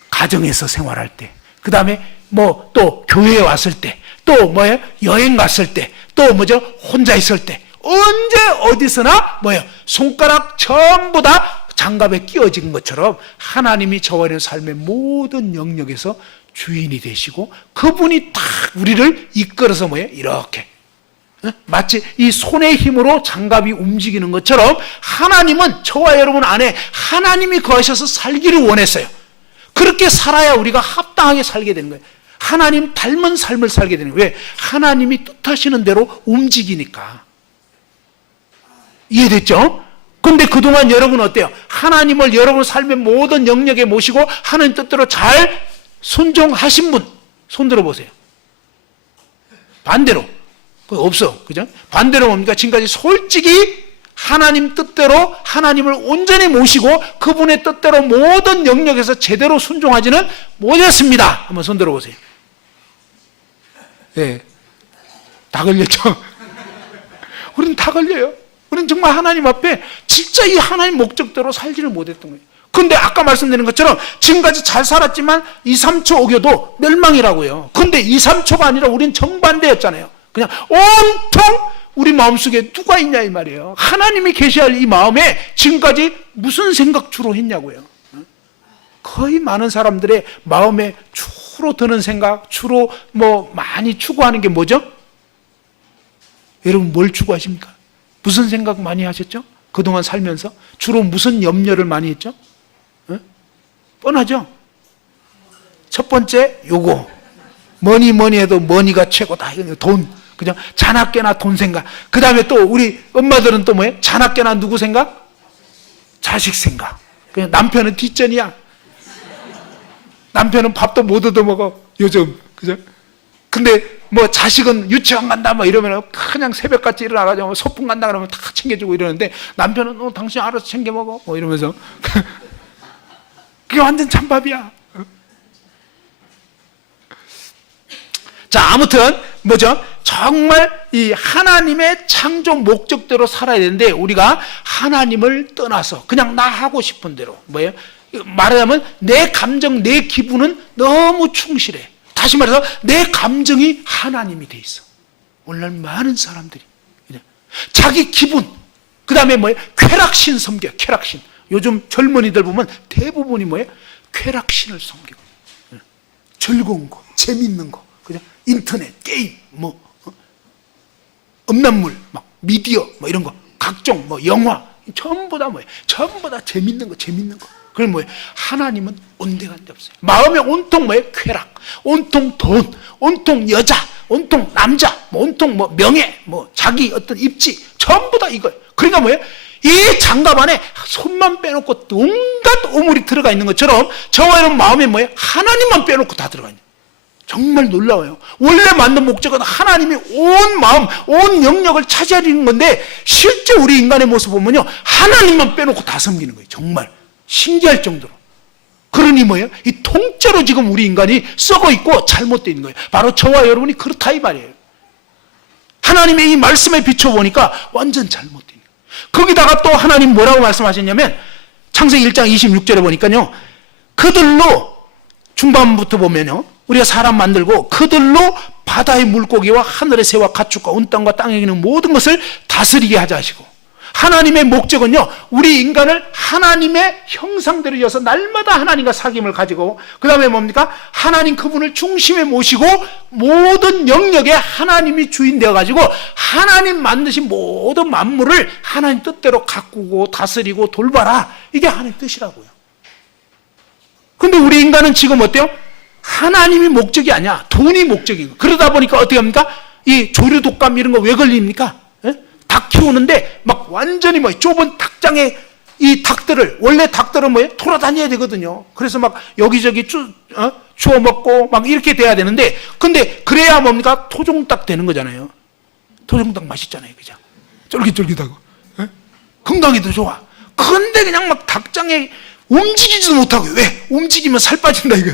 가정에서 생활할 때, 그 다음에 뭐 또 교회에 왔을 때, 또 뭐예요? 여행 갔을 때, 또 뭐죠? 혼자 있을 때, 언제 어디서나 뭐예요? 손가락 전부 다 장갑에 끼워진 것처럼 하나님이 저와 여러분 삶의 모든 영역에서 주인이 되시고, 그분이 딱 우리를 이끌어서 뭐예요? 이렇게, 마치 이 손의 힘으로 장갑이 움직이는 것처럼 하나님은 저와 여러분 안에 하나님이 거하셔서 살기를 원했어요. 그렇게 살아야 우리가 합당하게 살게 되는 거예요. 하나님 닮은 삶을 살게 되는 거예요. 왜? 하나님이 뜻하시는 대로 움직이니까. 이해됐죠? 근데 그동안 여러분 어때요? 하나님을 여러분 삶의 모든 영역에 모시고 하나님 뜻대로 잘 순종하신 분, 손 들어보세요. 반대로. 그거 없어. 그죠? 반대로 뭡니까? 지금까지 솔직히 하나님 뜻대로 하나님을 온전히 모시고 그분의 뜻대로 모든 영역에서 제대로 순종하지는 못했습니다. 한번 손 들어보세요. 예. 다 걸렸죠? 우리는 다 걸려요. 우리는 정말 하나님 앞에 진짜 이 하나님 목적대로 살지를 못했던 거예요. 근데 아까 말씀드린 것처럼 지금까지 잘 살았지만 2, 3초 어겨도 멸망이라고요. 근데 2, 3초가 아니라 우린 정반대였잖아요. 그냥 온통 우리 마음속에 누가 있냐 이 말이에요. 하나님이 계셔야 할 이 마음에 지금까지 무슨 생각 주로 했냐고요. 거의 많은 사람들의 마음에 주로 드는 생각, 주로 뭐 많이 추구하는 게 뭐죠? 여러분 뭘 추구하십니까? 무슨 생각 많이 하셨죠? 그동안 살면서 주로 무슨 염려를 많이 했죠? 뻔하죠? 첫 번째 요거, 뭐니 해도 머니가 최고다. 돈, 그죠? 자나깨나 돈 생각. 그 다음에 또 우리 엄마들은 또 뭐예요? 자나깨나 누구 생각? 자식 생각. 그냥 남편은 뒷전이야. 남편은 밥도 못 얻어먹어 요즘, 그죠? 근데 뭐 자식은 유치원 간다 뭐 이러면 그냥 새벽같이 일어나가지고 소풍 간다 그러면 다 챙겨주고 이러는데, 남편은 당신 알아서 챙겨 먹어 뭐 이러면서 그게 완전 찬밥이야. 자, 아무튼 뭐죠? 정말 이 하나님의 창조 목적대로 살아야 되는데 우리가 하나님을 떠나서 그냥 나 하고 싶은 대로 뭐예요? 말하자면 내 감정, 내 기분은 너무 충실해. 다시 말해서 내 감정이 하나님이 돼 있어. 오늘날 많은 사람들이 자기 기분, 그 다음에 뭐예요? 쾌락신 섬겨. 쾌락신. 요즘 젊은이들 보면 대부분이 뭐예요? 쾌락신을 섬기고 즐거운 거, 재밌는 거, 그죠? 인터넷, 게임, 뭐 음란물, 막 미디어, 뭐 이런 거, 각종 뭐 영화, 전부 다 뭐예요? 전부 다 재밌는 거, 재밌는 거. 그럼 뭐예요? 하나님은 온데간데 없어요. 마음에 온통 뭐예요? 쾌락, 온통 돈, 온통 여자, 온통 남자, 뭐 온통 뭐 명예, 뭐 자기 어떤 입지, 전부 다 이거예요. 그러니까 뭐예요? 이 장갑 안에 손만 빼놓고 온갖 오물이 들어가 있는 것처럼 저와 여러분 마음에 뭐예요? 하나님만 빼놓고 다 들어가 있는 거예요. 정말 놀라워요. 원래 만든 목적은 하나님이 온 마음, 온 영역을 차지하는 건데 실제 우리 인간의 모습 보면요, 하나님만 빼놓고 다 섬기는 거예요. 정말 신기할 정도로. 그러니 뭐예요? 이 통째로 지금 우리 인간이 썩어 있고 잘못되어 있는 거예요. 바로 저와 여러분이 그렇다 이 말이에요. 하나님의 이 말씀에 비춰보니까 완전 잘못되어 있는 거예요. 거기다가 또 하나님 뭐라고 말씀하셨냐면 창세기 1장 26절에 보니까요, 그들로 중반부터 보면요, 우리가 사람 만들고 그들로 바다의 물고기와 하늘의 새와 가축과 온 땅과 땅에 있는 모든 것을 다스리게 하자 하시고, 하나님의 목적은요, 우리 인간을 하나님의 형상대로 지어서 날마다 하나님과 사귐을 가지고, 그 다음에 뭡니까? 하나님 그분을 중심에 모시고 모든 영역에 하나님이 주인 되어가지고 하나님 만드신 모든 만물을 하나님 뜻대로 가꾸고 다스리고 돌봐라. 이게 하나님 뜻이라고요. 근데 우리 인간은 지금 어때요? 하나님이 목적이 아니야. 돈이 목적인 거. 그러다 보니까 어떻게 합니까? 이 조류 독감 이런 거 왜 걸립니까? 닭 키우는데 막 완전히 뭐 좁은 닭장에 이 닭들을, 원래 닭들은 뭐예요? 돌아다녀야 되거든요. 그래서 막 여기저기 주워 먹고 막 이렇게 돼야 되는데, 근데 그래야 뭡니까? 토종닭 되는 거잖아요. 토종닭 맛있잖아요. 그죠? 쫄깃쫄깃하고. 건강에도 좋아. 그런데 그냥 막 닭장에 움직이지도 못하고, 왜? 움직이면 살 빠진다 이거.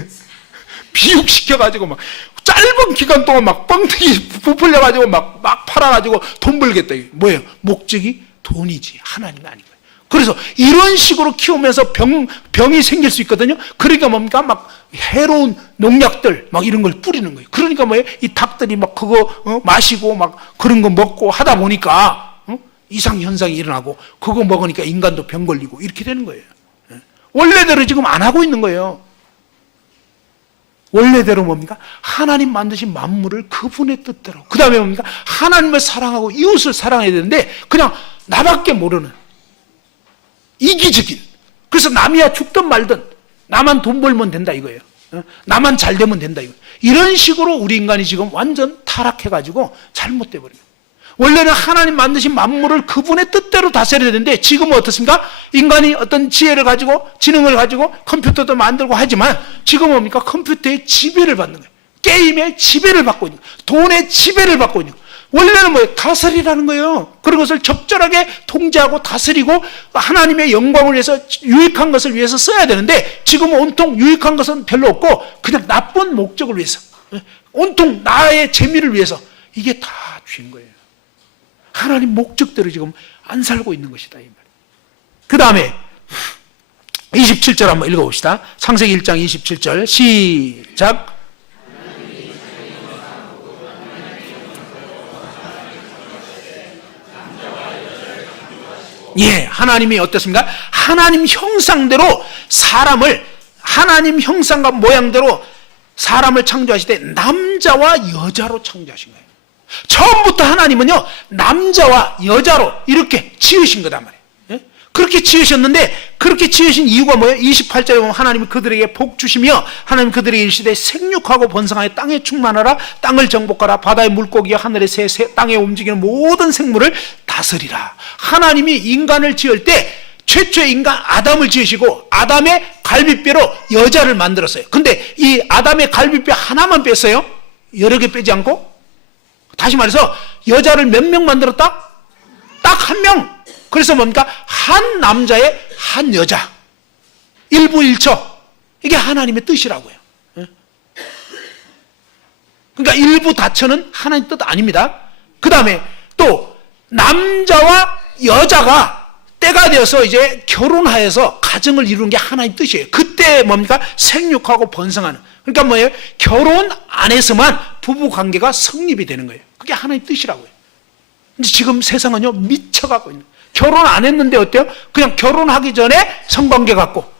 비육시켜가지고 막 짧은 기간 동안 막 뻥튀기 부풀려가지고 막 팔아가지고 돈 벌겠다. 뭐예요? 목적이 돈이지 하나님이 아닌 거예요. 그래서 이런 식으로 키우면서 병이 생길 수 있거든요. 그러니까 뭡니까? 막 해로운 농약들 막 이런 걸 뿌리는 거예요. 그러니까 뭐예요? 이 닭들이 막 그거 마시고 막 그런 거 먹고 하다 보니까 이상 현상이 일어나고, 그거 먹으니까 인간도 병 걸리고 이렇게 되는 거예요. 원래대로 지금 안 하고 있는 거예요. 원래대로 뭡니까? 하나님 만드신 만물을 그분의 뜻대로, 그 다음에 뭡니까? 하나님을 사랑하고 이웃을 사랑해야 되는데 그냥 나밖에 모르는 이기적인, 그래서 남이야 죽든 말든 나만 돈 벌면 된다 이거예요. 나만 잘 되면 된다 이거예요. 이런 식으로 우리 인간이 지금 완전 타락해가지고 잘못돼 버려요. 원래는 하나님 만드신 만물을 그분의 뜻대로 다스려야 되는데 지금은 어떻습니까? 인간이 어떤 지혜를 가지고 지능을 가지고 컴퓨터도 만들고 하지만 지금은 뭡니까? 컴퓨터의 지배를 받는 거예요. 게임의 지배를 받고 있는 거예요. 돈의 지배를 받고 있는 거예요. 원래는 뭐예요? 다스리라는 거예요. 그런 것을 적절하게 통제하고 다스리고 하나님의 영광을 위해서 유익한 것을 위해서 써야 되는데 지금은 온통 유익한 것은 별로 없고 그냥 나쁜 목적을 위해서, 온통 나의 재미를 위해서, 이게 다 죄인 거예요. 하나님 목적대로 지금 안 살고 있는 것이다 이 말. 그 다음에 27절 한번 읽어봅시다. 창세기 1장 27절 시작. 예, 하나님이 어떻습니까? 하나님 형상대로 사람을, 하나님 형상과 모양대로 사람을 창조하실 때 남자와 여자로 창조하신 거예요. 처음부터 하나님은요, 남자와 여자로 이렇게 지으신 거단 말이에요. 예? 그렇게 지으셨는데, 그렇게 지으신 이유가 뭐예요? 28절에 보면 하나님이 그들에게 복 주시며 하나님 그들에게 이르시되 생육하고 번성하여 땅에 충만하라, 땅을 정복하라, 바다의 물고기와 하늘의 새, 땅에 움직이는 모든 생물을 다스리라. 하나님이 인간을 지을 때 최초의 인간 아담을 지으시고 아담의 갈비뼈로 여자를 만들었어요. 근데 이 아담의 갈비뼈 하나만 뺐어요. 여러 개 빼지 않고. 다시 말해서 여자를 몇 명 만들었다? 딱 한 명. 그래서 뭡니까? 한 남자의 한 여자. 일부일처. 이게 하나님의 뜻이라고요. 그러니까 일부 다처는 하나님 뜻 아닙니다. 그 다음에 또 남자와 여자가 때가 되어서 이제 결혼하여서 가정을 이루는 게 하나님 뜻이에요. 그때 뭡니까? 생육하고 번성하는. 그러니까 뭐예요? 결혼 안에서만 부부 관계가 성립이 되는 거예요. 그게 하나님 뜻이라고요. 근데 지금 세상은요, 미쳐가고 있는 거예요. 결혼 안 했는데 어때요? 그냥 결혼하기 전에 성관계 갖고,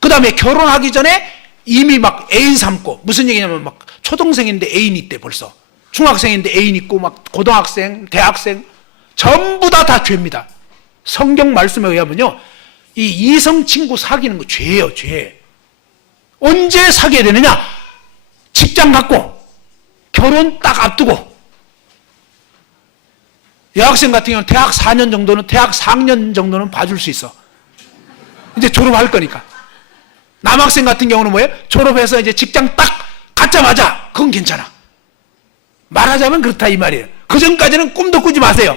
그 다음에 결혼하기 전에 이미 막 애인 삼고, 무슨 얘기냐면 막 초등생인데 애인 있대 벌써. 중학생인데 애인 있고, 막 고등학생, 대학생, 전부 다 죄입니다. 성경 말씀에 의하면요, 이 이성 친구 사귀는 거 죄예요, 죄. 언제 사귀어야 되느냐? 직장 갖고, 결혼 딱 앞두고. 여학생 같은 경우는 대학 4년 정도는, 대학 4학년 정도는 봐줄 수 있어. 이제 졸업할 거니까. 남학생 같은 경우는 뭐예요? 졸업해서 이제 직장 딱 갖자마자, 그건 괜찮아. 말하자면 그렇다 이 말이에요. 그 전까지는 꿈도 꾸지 마세요.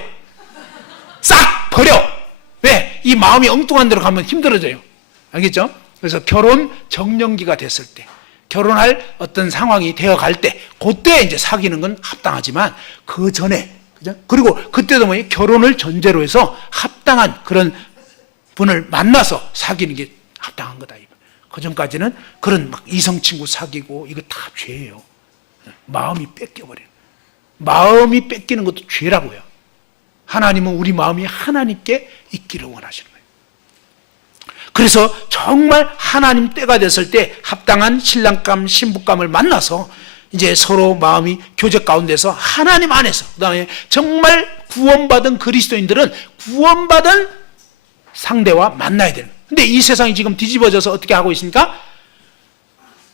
싹 버려. 왜? 이 마음이 엉뚱한 데로 가면 힘들어져요. 알겠죠? 그래서 결혼 정년기가 됐을 때, 결혼할 어떤 상황이 되어 갈 때, 그때 이제 사귀는 건 합당하지만 그 전에, 그죠? 그리고 그때도 뭐예요? 결혼을 전제로 해서 합당한 그런 분을 만나서 사귀는 게 합당한 거다. 그 전까지는 그런 막 이성 친구 사귀고 이거 다 죄예요. 마음이 뺏겨버려요. 마음이 뺏기는 것도 죄라고요. 하나님은 우리 마음이 하나님께 있기를 원하시는 거예요. 그래서 정말 하나님 때가 됐을 때 합당한 신랑감, 신부감을 만나서 이제 서로 마음이 교제 가운데서 하나님 안에서, 그 다음에 정말 구원받은 그리스도인들은 구원받은 상대와 만나야 되는 거예요. 근데 이 세상이 지금 뒤집어져서 어떻게 하고 있습니까?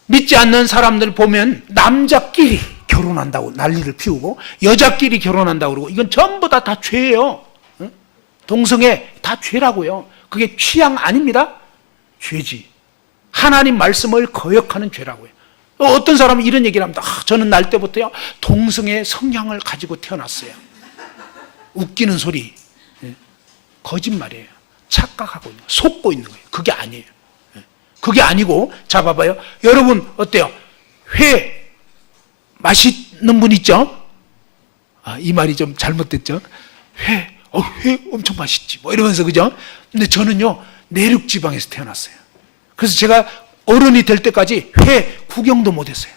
믿지 않는 사람들 보면 남자끼리 결혼한다고 난리를 피우고 여자끼리 결혼한다고 그러고, 이건 전부 다 죄예요. 동성애 다 죄라고요. 그게 취향 아닙니다. 죄지. 하나님 말씀을 거역하는 죄라고요. 어떤 사람은 이런 얘기를 합니다. 저는 날 때부터요 동성애 성향을 가지고 태어났어요. 웃기는 소리. 거짓말이에요. 착각하고 있는 거예요. 속고 있는 거예요. 그게 아니에요. 그게 아니고, 자 봐봐요. 여러분 어때요? 회 맛있는 분 있죠? 이 말이 좀 잘못됐죠? 회 엄청 맛있지 뭐 이러면서, 그죠? 근데 저는요 내륙 지방에서 태어났어요. 그래서 제가 어른이 될 때까지 회 구경도 못했어요.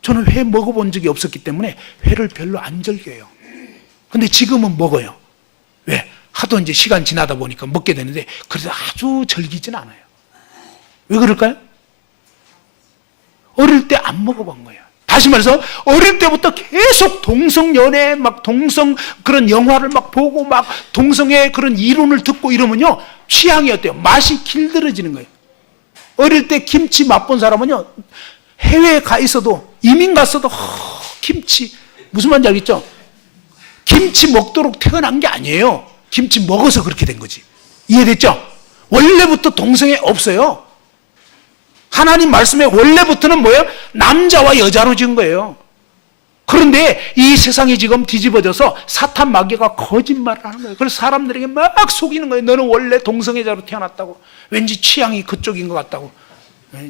저는 회 먹어본 적이 없었기 때문에 회를 별로 안 즐겨요. 근데 지금은 먹어요. 왜? 하도 이제 시간 지나다 보니까 먹게 되는데, 그래도 아주 즐기진 않아요. 왜 그럴까요? 어릴 때 안 먹어본 거예요. 다시 말해서 어릴 때부터 계속 동성연애, 막 동성 그런 영화를 막 보고 막 동성의 그런 이론을 듣고 이러면요 취향이 어때요? 맛이 길들어지는 거예요. 어릴 때 김치 맛본 사람은요 해외에 가 있어도, 이민 갔어도 김치 무슨 말인지 알겠죠? 김치 먹도록 태어난 게 아니에요. 김치 먹어서 그렇게 된 거지. 이해됐죠? 원래부터 동성애 없어요. 하나님 말씀에 원래부터는 뭐예요? 남자와 여자로 지은 거예요. 그런데 이 세상이 지금 뒤집어져서 사탄 마귀가 거짓말을 하는 거예요. 그래서 사람들에게 막 속이는 거예요. 너는 원래 동성애자로 태어났다고. 왠지 취향이 그쪽인 것 같다고.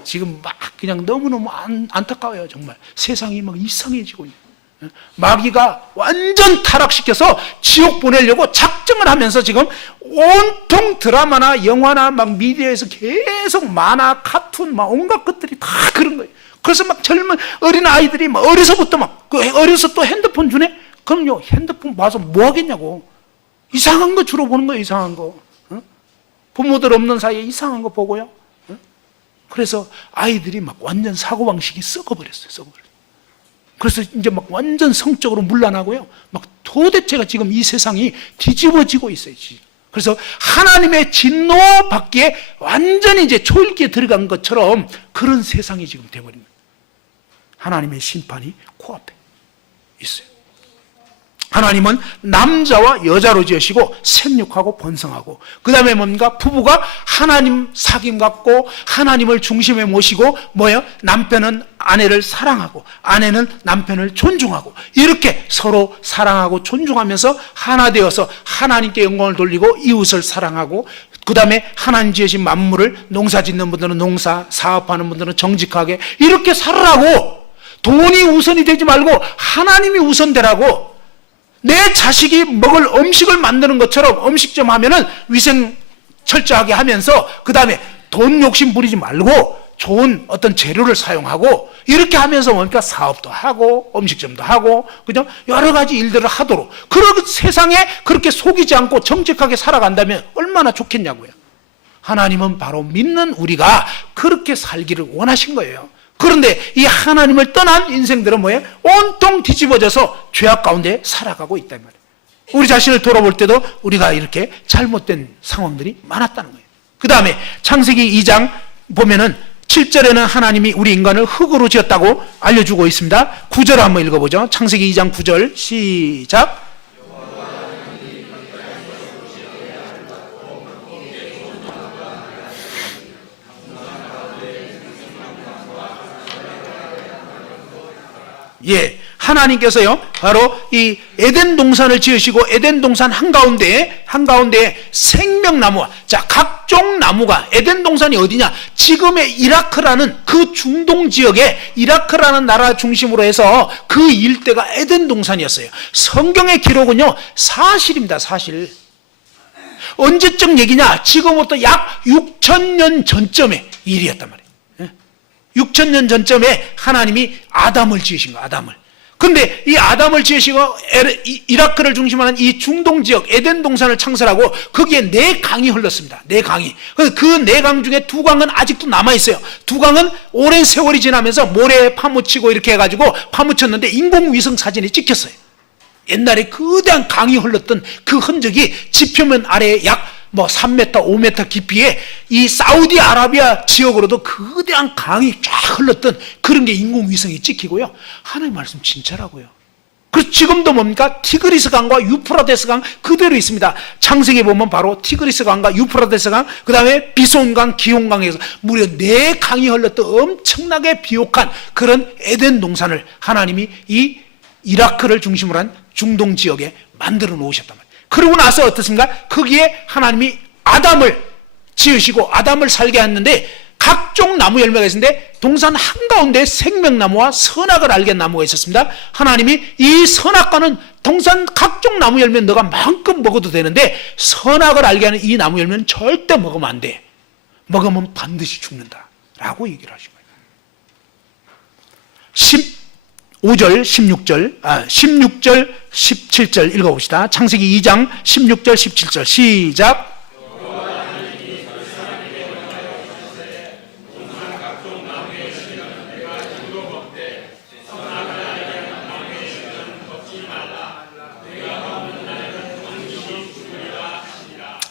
지금 막 그냥 너무너무 안타까워요. 정말 세상이 막 이상해지고 있는. 마귀가 완전 타락시켜서 지옥 보내려고 작정을 하면서 지금 온통 드라마나 영화나 막 미디어에서 계속 만화, 카툰, 막 온갖 것들이 다 그런 거예요. 그래서 막 젊은 어린 아이들이 막 어려서부터 막 어려서 또 핸드폰 주네? 그럼요, 핸드폰 봐서 뭐 하겠냐고. 이상한 거 주로 보는 거예요, 이상한 거. 부모들 없는 사이에 이상한 거 보고요. 그래서 아이들이 막 완전 사고방식이 썩어버렸어요, 썩어버렸어요. 그래서 이제 막 완전 성적으로 문란하고요. 막 도대체가 지금 이 세상이 뒤집어지고 있어요, 지금. 그래서 하나님의 진노 받기에 완전히 이제 초일기에 들어간 것처럼 그런 세상이 지금 되어버린 거예요. 하나님의 심판이 코앞에 있어요. 하나님은 남자와 여자로 지으시고 생육하고 번성하고, 그 다음에 뭔가 부부가 하나님 사귐 갖고 하나님을 중심에 모시고 뭐예요? 남편은 아내를 사랑하고 아내는 남편을 존중하고, 이렇게 서로 사랑하고 존중하면서 하나 되어서 하나님께 영광을 돌리고 이웃을 사랑하고, 그 다음에 하나님 지으신 만물을, 농사 짓는 분들은 농사, 사업하는 분들은 정직하게 이렇게 살으라고 돈이 우선이 되지 말고 하나님이 우선되라고. 내 자식이 먹을 음식을 만드는 것처럼 음식점 하면은 위생 철저하게 하면서 그 다음에 돈 욕심 부리지 말고 좋은 어떤 재료를 사용하고 이렇게 하면서 뭡니까? 사업도 하고 음식점도 하고 그죠? 여러 가지 일들을 하도록 그런 세상에 그렇게 속이지 않고 정직하게 살아간다면 얼마나 좋겠냐고요. 하나님은 바로 믿는 우리가 그렇게 살기를 원하신 거예요. 그런데 이 하나님을 떠난 인생들은 뭐예요? 온통 뒤집어져서 죄악 가운데 살아가고 있단 말이에요. 우리 자신을 돌아볼 때도 우리가 이렇게 잘못된 상황들이 많았다는 거예요. 그 다음에 창세기 2장 보면은 7절에는 하나님이 우리 인간을 흙으로 지었다고 알려주고 있습니다. 9절 한번 읽어보죠. 창세기 2장 9절 시작. 예, 하나님께서요 바로 이 에덴 동산을 지으시고 에덴 동산 한가운데에 생명나무와 자 각종 나무가 에덴 동산이 어디냐? 지금의 이라크라는 그 중동 지역에 이라크라는 나라 중심으로 해서 그 일대가 에덴 동산이었어요. 성경의 기록은요 사실입니다. 사실. 언제적 얘기냐? 지금부터 약 6,000년 전쯤의 일이었단 말이에요. 6,000년 전쯤에 하나님이 아담을 지으신 거예요. 아담을. 근데 이 아담을 지으시고 이라크를 중심하는 이 중동 지역 에덴 동산을 창설하고 거기에 4강이 흘렀습니다. 4강이. 그 4강 중에 2강은 아직도 남아있어요. 2강은 오랜 세월이 지나면서 모래에 파묻히고 이렇게 해가지고 파묻혔는데 인공위성 사진이 찍혔어요. 옛날에 거대한 강이 흘렀던 그 흔적이 지표면 아래에 약 3m, 5m 깊이에 이 사우디아라비아 지역으로도 거대한 강이 쫙 흘렀던 그런 게 인공위성이 찍히고요. 하나님 말씀 진짜라고요. 그래서 지금도 뭡니까? 티그리스 강과 유프라데스 강 그대로 있습니다. 창세기 보면 바로 티그리스 강과 유프라데스 강, 그 다음에 비손 강, 기온 강에서 무려 4강이 흘렀던 엄청나게 비옥한 그런 에덴 동산을 하나님이 이 이라크를 중심으로 한 중동 지역에 만들어 놓으셨단 말이에요. 그러고 나서 어떻습니까? 거기에 하나님이 아담을 지으시고 아담을 살게 했는데 각종 나무 열매가 있었는데 동산 한가운데 생명나무와 선악을 알게 한 나무가 있었습니다. 하나님이 이 선악과는 동산 각종 나무 열매는 너가 마음껏 먹어도 되는데 선악을 알게 하는 이 나무 열매는 절대 먹으면 안 돼. 먹으면 반드시 죽는다 라고 얘기를 하신 거예요. 15절, 16절, 17절 읽어봅시다. 창세기 2장 16절, 17절 시작.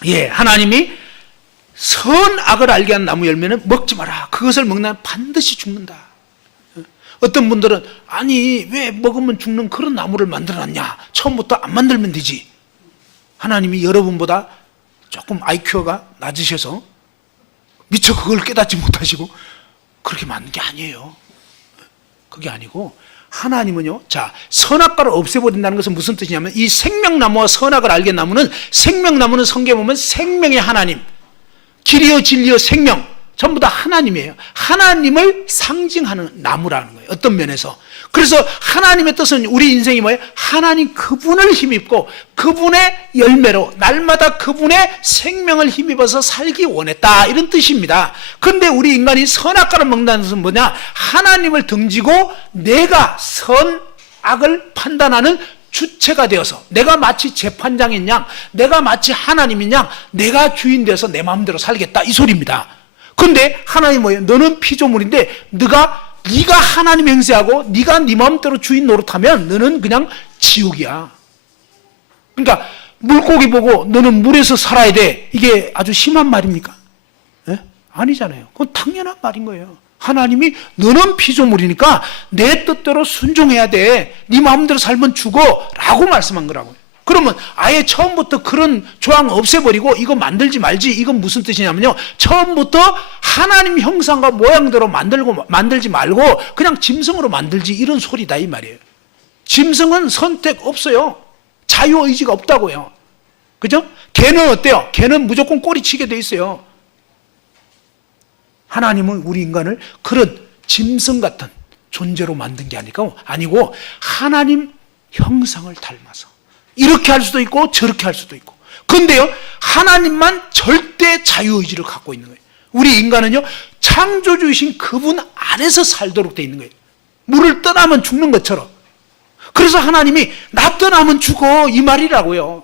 예, 하나님이 선악을 알게 한 나무 열매는 먹지 마라. 그것을 먹으면 반드시 죽는다. 어떤 분들은 아니 왜 먹으면 죽는 그런 나무를 만들어놨냐? 처음부터 안 만들면 되지. 하나님이 여러분보다 조금 IQ가 낮으셔서 미처 그걸 깨닫지 못하시고 그렇게 만든 게 아니에요. 그게 아니고 하나님은요, 자, 선악과를 없애버린다는 것은 무슨 뜻이냐면 이 생명나무와 선악을 알게 나무는 생명나무는 성경에 보면 생명의 하나님, 길이요 진리요 생명 전부 다 하나님이에요. 하나님을 상징하는 나무라는 거예요. 어떤 면에서. 그래서 하나님의 뜻은 우리 인생이 뭐예요? 하나님 그분을 힘입고 그분의 열매로 날마다 그분의 생명을 힘입어서 살기 원했다. 이런 뜻입니다. 그런데 우리 인간이 선악과를 먹는다는 것은 뭐냐? 하나님을 등지고 내가 선악을 판단하는 주체가 되어서 내가 마치 재판장인 양, 내가 마치 하나님인 양, 내가 주인 되어서 내 마음대로 살겠다. 이 소리입니다. 그런데 하나님 뭐예요? 너는 피조물인데 네가 하나님 행세하고 네가 네 마음대로 주인 노릇하면 너는 그냥 지옥이야. 그러니까 물고기 보고 너는 물에서 살아야 돼. 이게 아주 심한 말입니까? 네? 아니잖아요. 그건 당연한 말인 거예요. 하나님이 너는 피조물이니까 내 뜻대로 순종해야 돼. 네 마음대로 살면 죽어 라고 말씀한 거라고요. 그러면 아예 처음부터 그런 조항 없애버리고 이거 만들지 말지. 이건 무슨 뜻이냐면요, 처음부터 하나님 형상과 모양대로 만들지 말고 그냥 짐승으로 만들지, 이런 소리다 이 말이에요. 짐승은 선택 없어요. 자유의지가 없다고요. 그죠? 개는 어때요? 개는 무조건 꼬리치게 돼 있어요. 하나님은 우리 인간을 그런 짐승 같은 존재로 만든 게 아니고 하나님 형상을 닮아서 이렇게 할 수도 있고 저렇게 할 수도 있고. 그런데요, 하나님만 절대 자유의지를 갖고 있는 거예요. 우리 인간은요, 창조주이신 그분 안에서 살도록 돼 있는 거예요. 물을 떠나면 죽는 것처럼. 그래서 하나님이 나 떠나면 죽어 이 말이라고요.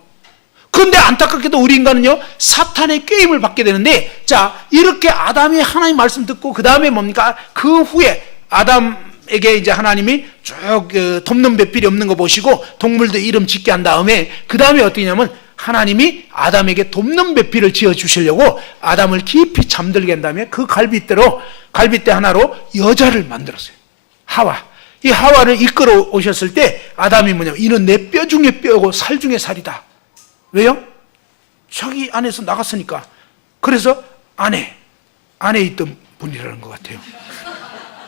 그런데 안타깝게도 우리 인간은요, 사탄의 꾀임을 받게 되는데, 자, 이렇게 아담이 하나님 말씀 듣고 그 다음에 뭡니까? 그 후에 아담에게 이제 하나님이 쭉 돕는 배필이 없는 거 보시고 동물들 이름 짓게 한 다음에 그 다음에 어떻게 하냐면 하나님이 아담에게 돕는 배필을 지어 주시려고 아담을 깊이 잠들게 한 다음에 그 갈빗대 하나로 여자를 만들었어요. 하와. 이 하와를 이끌어 오셨을 때 아담이 뭐냐면 이는 내 뼈 중에 뼈고 살 중에 살이다. 왜요? 자기 안에서 나갔으니까. 그래서 안에 있던 분이라는 것 같아요.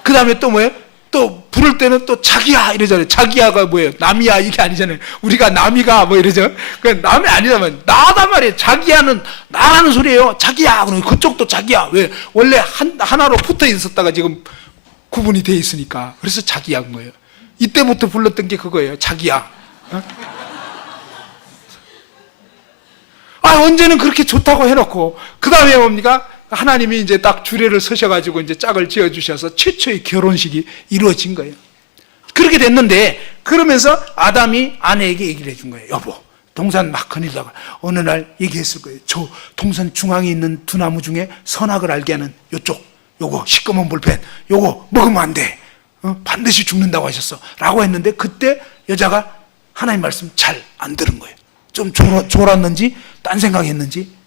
그 다음에 또 뭐예요? 또 부를 때는 또 자기야 이러잖아요. 자기야가 뭐예요? 남이야 이게 아니잖아요. 우리가 남이가 뭐 이러죠. 남이 아니라면 나단 말이에요. 자기야는 나라는 소리예요. 자기야. 그러면 그쪽도 자기야. 왜? 원래 하나로 붙어 있었다가 지금 구분이 돼 있으니까. 그래서 자기야인 거예요. 이때부터 불렀던 게 그거예요. 자기야. 어? 언제는 그렇게 좋다고 해놓고 그 다음에 뭡니까? 하나님이 이제 딱 주례를 서셔가지고 이제 짝을 지어주셔서 최초의 결혼식이 이루어진 거예요. 그렇게 됐는데, 그러면서 아담이 아내에게 얘기를 해준 거예요. 여보, 동산 막 거닐다가 어느 날 얘기했을 거예요. 저 동산 중앙에 있는 두 나무 중에 선악을 알게 하는 요거 시꺼먼 볼펜, 요거 먹으면 안 돼. 반드시 죽는다고 하셨어. 라고 했는데, 그때 여자가 하나님 말씀 잘 안 들은 거예요. 좀 졸았는지, 딴 생각했는지.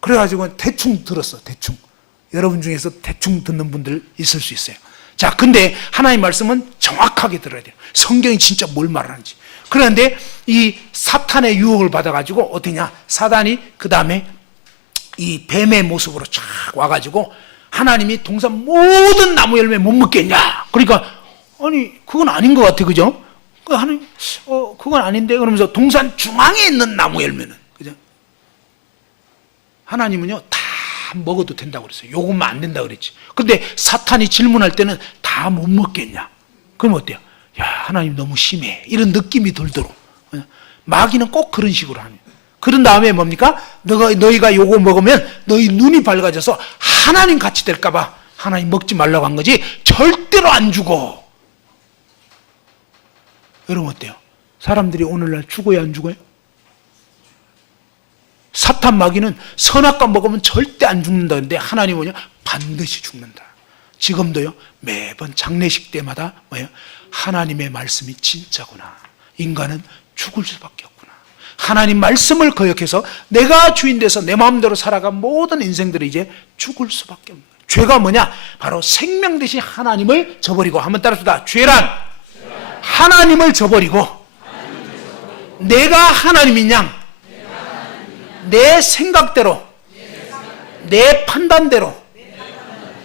그래가지고 대충 들었어. 대충. 여러분 중에서 대충 듣는 분들 있을 수 있어요. 자, 근데 하나님 말씀은 정확하게 들어야 돼요. 성경이 진짜 뭘 말하는지. 그런데 이 사탄의 유혹을 받아가지고 어떠냐? 사단이 그 다음에 이 뱀의 모습으로 쫙 와가지고 하나님이 동산 모든 나무 열매 못 먹겠냐? 그러니까 아니 그건 아닌 것 같아, 그죠? 하나님, 그건 아닌데 그러면서 동산 중앙에 있는 나무 열매는, 그죠? 하나님은요, 다 먹어도 된다고 그랬어요. 요것만 안 된다고 그랬지. 근데 사탄이 질문할 때는 다 못 먹겠냐? 그럼 어때요? 야, 하나님 너무 심해. 이런 느낌이 들도록. 마귀는 꼭 그런 식으로 하는. 그런 다음에 뭡니까? 너희가 요거 먹으면 너희 눈이 밝아져서 하나님 같이 될까봐 하나님 먹지 말라고 한 거지, 절대로 안 죽어. 여러분 어때요? 사람들이 오늘날 죽어야 안 죽어요? 사탄 마귀는 선악과 먹으면 절대 안 죽는다는데 하나님은요, 반드시 죽는다. 지금도요, 매번 장례식 때마다 뭐예요? 하나님의 말씀이 진짜구나. 인간은 죽을 수밖에 없구나. 하나님 말씀을 거역해서 내가 주인 돼서 내 마음대로 살아간 모든 인생들이 이제 죽을 수밖에 없는 거예요. 죄가 뭐냐? 바로 생명 대신 하나님을 저버리고, 한번 따라합시다. 죄란 하나님을 저버리고 내가 하나님인 양 내 생각대로, 내 판단대로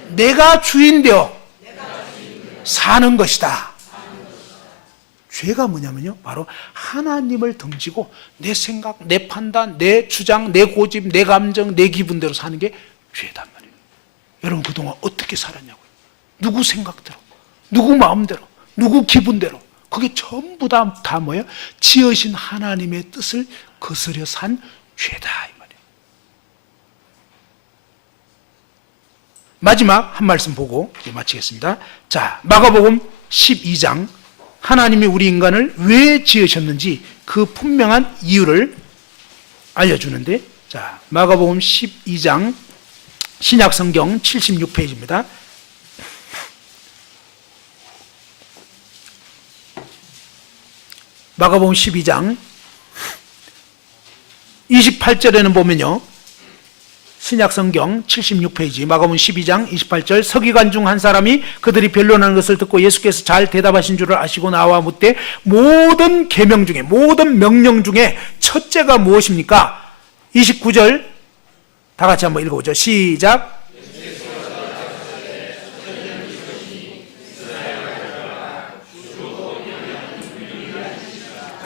내가 주인 되어 사는 것이다. 죄가 뭐냐면요, 바로 하나님을 등지고 내 생각, 내 판단, 내 주장, 내 고집, 내 감정, 내 기분대로 사는 게 죄단 말이에요. 여러분 그동안 어떻게 살았냐고요? 누구 생각대로, 누구 마음대로, 누구 기분대로. 그게 전부 다 뭐예요? 지으신 하나님의 뜻을 거스려 산 죄다 이 말이에요. 마지막 한 말씀 보고 이제 마치겠습니다. 자, 마가복음 12장, 하나님이 우리 인간을 왜 지으셨는지 그 분명한 이유를 알려주는데, 자, 마가복음 12장 신약성경 76페이지입니다. 마가복음 12장 28절에는 보면요, 신약성경 76페이지 마가복음 12장 28절, 서기관 중 한 사람이 그들이 변론하는 것을 듣고 예수께서 잘 대답하신 줄을 아시고 나와 묻되 모든 계명 중에, 모든 명령 중에 첫째가 무엇입니까? 29절 다 같이 한번 읽어보죠. 시작.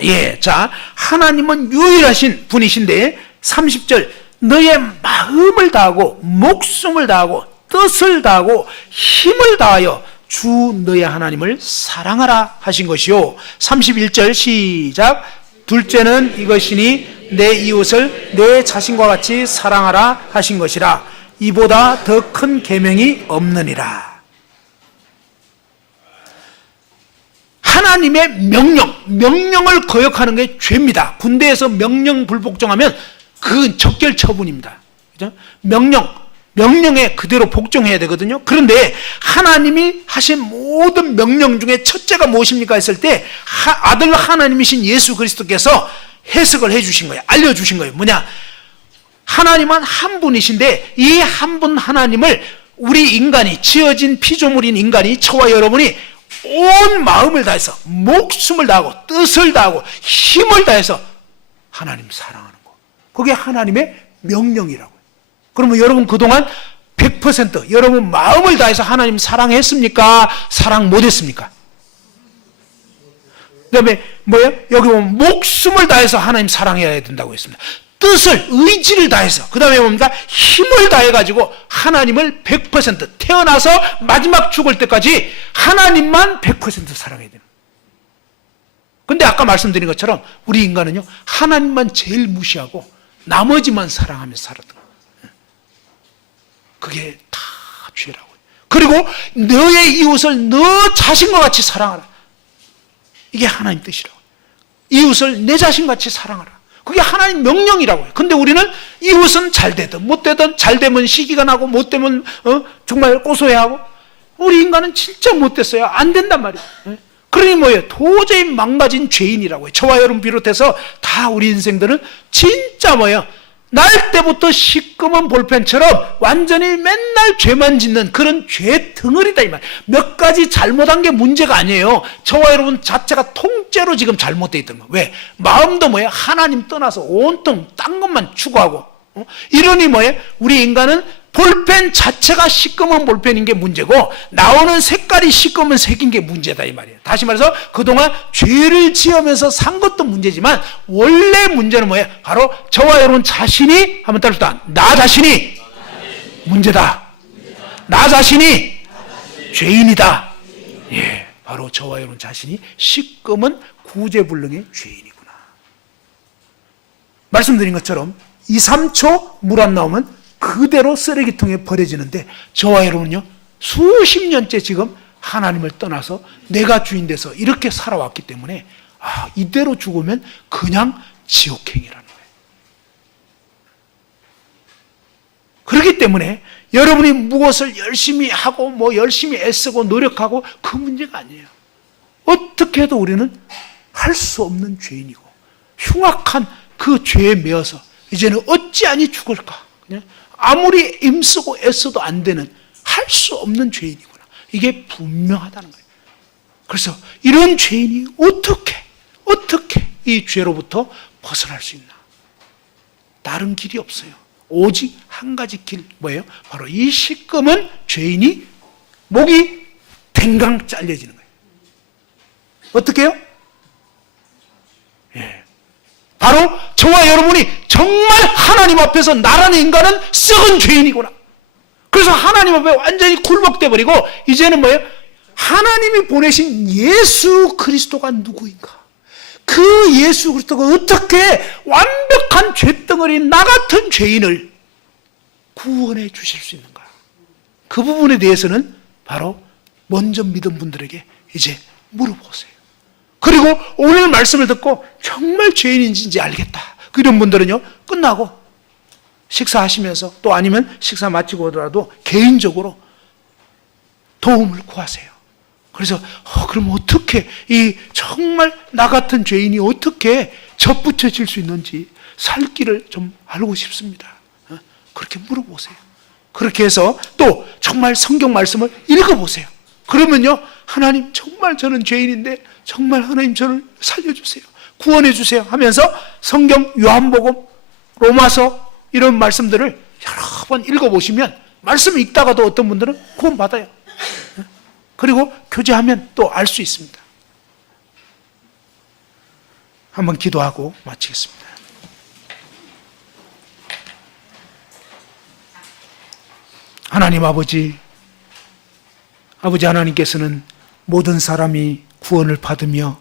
예, 자, 하나님은 유일하신 분이신데 30절, 너의 마음을 다하고 목숨을 다하고 뜻을 다하고 힘을 다하여 주 너의 하나님을 사랑하라 하신 것이요. 31절 시작. 둘째는 이것이니 내 이웃을 내 자신과 같이 사랑하라 하신 것이라. 이보다 더 큰 계명이 없느니라. 하나님의 명령을 거역하는 게 죄입니다. 군대에서 명령 불복종하면 그건 적결 처분입니다. 그죠? 명령에 그대로 복종해야 되거든요. 그런데 하나님이 하신 모든 명령 중에 첫째가 무엇입니까 했을 때 아들 하나님이신 예수 그리스도께서 해석을 해주신 거예요. 알려주신 거예요. 뭐냐? 하나님은 한 분이신데 이 한 분 하나님을 우리 인간이, 지어진 피조물인 인간이, 저와 여러분이 온 마음을 다해서, 목숨을 다하고, 뜻을 다하고, 힘을 다해서 하나님 사랑하는 거. 그게 하나님의 명령이라고요. 그러면 여러분 그동안 100% 여러분 마음을 다해서 하나님 사랑했습니까? 사랑 못했습니까? 그 다음에 뭐예요? 여기 보면 목숨을 다해서 하나님 사랑해야 된다고 했습니다. 뜻을, 의지를 다해서, 그 다음에 뭡니까? 힘을 다해가지고 하나님을 100% 태어나서 마지막 죽을 때까지 하나님만 100% 사랑해야 됩니다. 근데 아까 말씀드린 것처럼 우리 인간은요, 하나님만 제일 무시하고 나머지만 사랑하면서 살았던 그게 다 죄라고요. 그리고 너의 이웃을 너 자신과 같이 사랑하라. 이게 하나님 뜻이라고요. 이웃을 내 자신같이 사랑하라. 그게 하나님 명령이라고요. 근데 우리는 이웃은 잘 되든 못 되든, 잘 되면 시기가 나고 못 되면 정말 고소해하고, 우리 인간은 진짜 못 됐어요. 안 된단 말이에요. 그러니 뭐예요? 도저히 망가진 죄인이라고요. 저와 여러분 비롯해서 다 우리 인생들은 진짜 뭐예요? 날 때부터 시꺼먼 볼펜처럼 완전히 맨날 죄만 짓는 그런 죄 덩어리다 이 말. 몇 가지 잘못한 게 문제가 아니에요. 저와 여러분 자체가 통째로 지금 잘못되어 있던 거. 왜? 마음도 뭐예요? 하나님 떠나서 온통 딴 것만 추구하고. 이러니 뭐예요? 우리 인간은 볼펜 자체가 시꺼먼 볼펜인 게 문제고 나오는 색깔이 시꺼먼 색인 게 문제다 이 말이에요. 다시 말해서 그동안 죄를 지으면서 산 것도 문제지만 원래 문제는 뭐예요? 바로 저와 여러분 자신이, 한번 따라합시다. 나 자신이 문제다. 나 자신이 죄인이다. 예, 바로 저와 여러분 자신이 시꺼먼 구제불능의 죄인이구나. 말씀드린 것처럼 2, 3초 물 안 나오면 그대로 쓰레기통에 버려지는데 저와 여러분은요, 수십 년째 지금 하나님을 떠나서 내가 주인 돼서 이렇게 살아왔기 때문에 이대로 죽으면 그냥 지옥행이라는 거예요. 그렇기 때문에 여러분이 무엇을 열심히 하고 뭐 열심히 애쓰고 노력하고 그 문제가 아니에요. 어떻게 해도 우리는 할 수 없는 죄인이고 흉악한 그 죄에 매어서 이제는 어찌하니 죽을까? 그냥 아무리 힘쓰고 애써도 안 되는, 할 수 없는 죄인이구나. 이게 분명하다는 거예요. 그래서 이런 죄인이 어떻게 이 죄로부터 벗어날 수 있나? 다른 길이 없어요. 오직 한 가지 길, 뭐예요? 바로 이 시꺼먼 죄인이 목이 댕강 잘려지는 거예요. 어떻게 해요? 예. 바로 저와 여러분이 정말 하나님 앞에서 나라는 인간은 썩은 죄인이구나. 그래서 하나님 앞에 완전히 굴복돼 버리고 이제는 뭐예요? 하나님이 보내신 예수 그리스도가 누구인가? 그 예수 그리스도가 어떻게 완벽한 죄덩어리 나 같은 죄인을 구원해 주실 수 있는가? 그 부분에 대해서는 바로 먼저 믿은 분들에게 이제 물어보세요. 그리고 오늘 말씀을 듣고 정말 죄인인지 알겠다. 이런 분들은요, 끝나고 식사하시면서 또 아니면 식사 마치고 오더라도 개인적으로 도움을 구하세요. 그래서 그럼 어떻게 이 정말 나 같은 죄인이 어떻게 접붙여질 수 있는지 살 길을 좀 알고 싶습니다. 그렇게 물어보세요. 그렇게 해서 또 정말 성경 말씀을 읽어보세요. 그러면요, 하나님 정말 저는 죄인인데 정말 하나님 저를 살려주세요, 구원해 주세요 하면서 성경 요한복음, 로마서 이런 말씀들을 여러 번 읽어보시면 말씀 읽다가도 어떤 분들은 구원받아요. 그리고 교제하면 또 알 수 있습니다. 한번 기도하고 마치겠습니다. 하나님 아버지, 아버지 하나님께서는 모든 사람이 구원을 받으며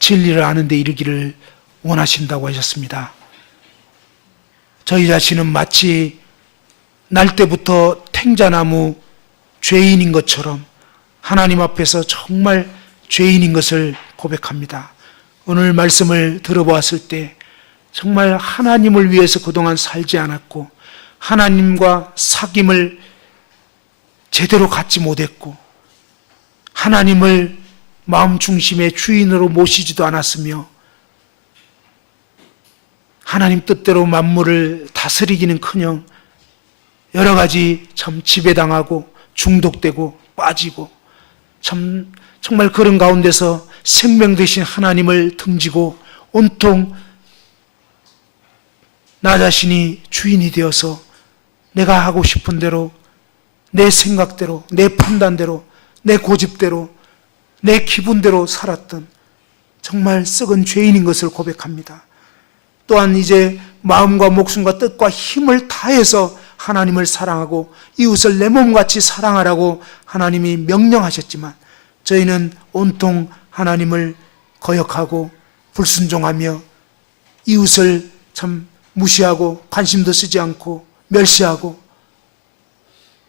진리를 아는 데 이르기를 원하신다고 하셨습니다. 저희 자신은 마치 날 때부터 탱자나무 죄인인 것처럼 하나님 앞에서 정말 죄인인 것을 고백합니다. 오늘 말씀을 들어보았을 때 정말 하나님을 위해서 그동안 살지 않았고 하나님과 사귐을 제대로 갖지 못했고 하나님을 마음 중심의 주인으로 모시지도 않았으며 하나님 뜻대로 만물을 다스리기는커녕 여러 가지 참 지배당하고 중독되고 빠지고 참 정말 그런 가운데서 생명 되신 하나님을 등지고 온통 나 자신이 주인이 되어서 내가 하고 싶은 대로 내 생각대로 내 판단대로 내 고집대로 내 기분대로 살았던 정말 썩은 죄인인 것을 고백합니다. 또한 이제 마음과 목숨과 뜻과 힘을 다해서 하나님을 사랑하고 이웃을 내 몸같이 사랑하라고 하나님이 명령하셨지만 저희는 온통 하나님을 거역하고 불순종하며 이웃을 참 무시하고 관심도 쓰지 않고 멸시하고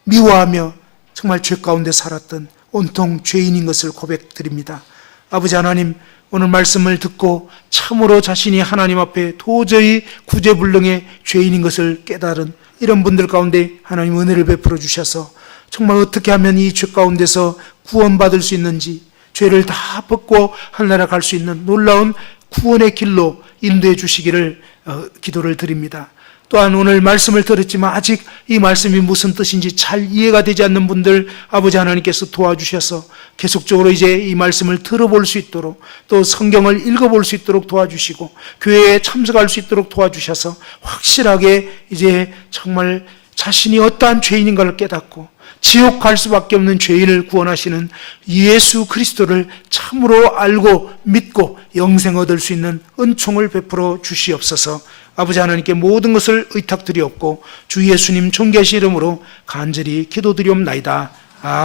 미워하며 정말 죄 가운데 살았던 온통 죄인인 것을 고백드립니다. 아버지 하나님, 오늘 말씀을 듣고 참으로 자신이 하나님 앞에 도저히 구제불능의 죄인인 것을 깨달은 이런 분들 가운데 하나님 은혜를 베풀어 주셔서 정말 어떻게 하면 이 죄 가운데서 구원받을 수 있는지 죄를 다 벗고 하늘나라 갈 수 있는 놀라운 구원의 길로 인도해 주시기를 기도를 드립니다. 또한 오늘 말씀을 들었지만 아직 이 말씀이 무슨 뜻인지 잘 이해가 되지 않는 분들 아버지 하나님께서 도와주셔서 계속적으로 이제 이 말씀을 들어볼 수 있도록 또 성경을 읽어볼 수 있도록 도와주시고 교회에 참석할 수 있도록 도와주셔서 확실하게 이제 정말 자신이 어떠한 죄인인가를 깨닫고 지옥 갈 수밖에 없는 죄인을 구원하시는 예수 그리스도를 참으로 알고 믿고 영생 얻을 수 있는 은총을 베풀어 주시옵소서. 아버지 하나님께 모든 것을 의탁드리옵고 주 예수님 존귀하신 이름으로 간절히 기도드리옵나이다. 아멘.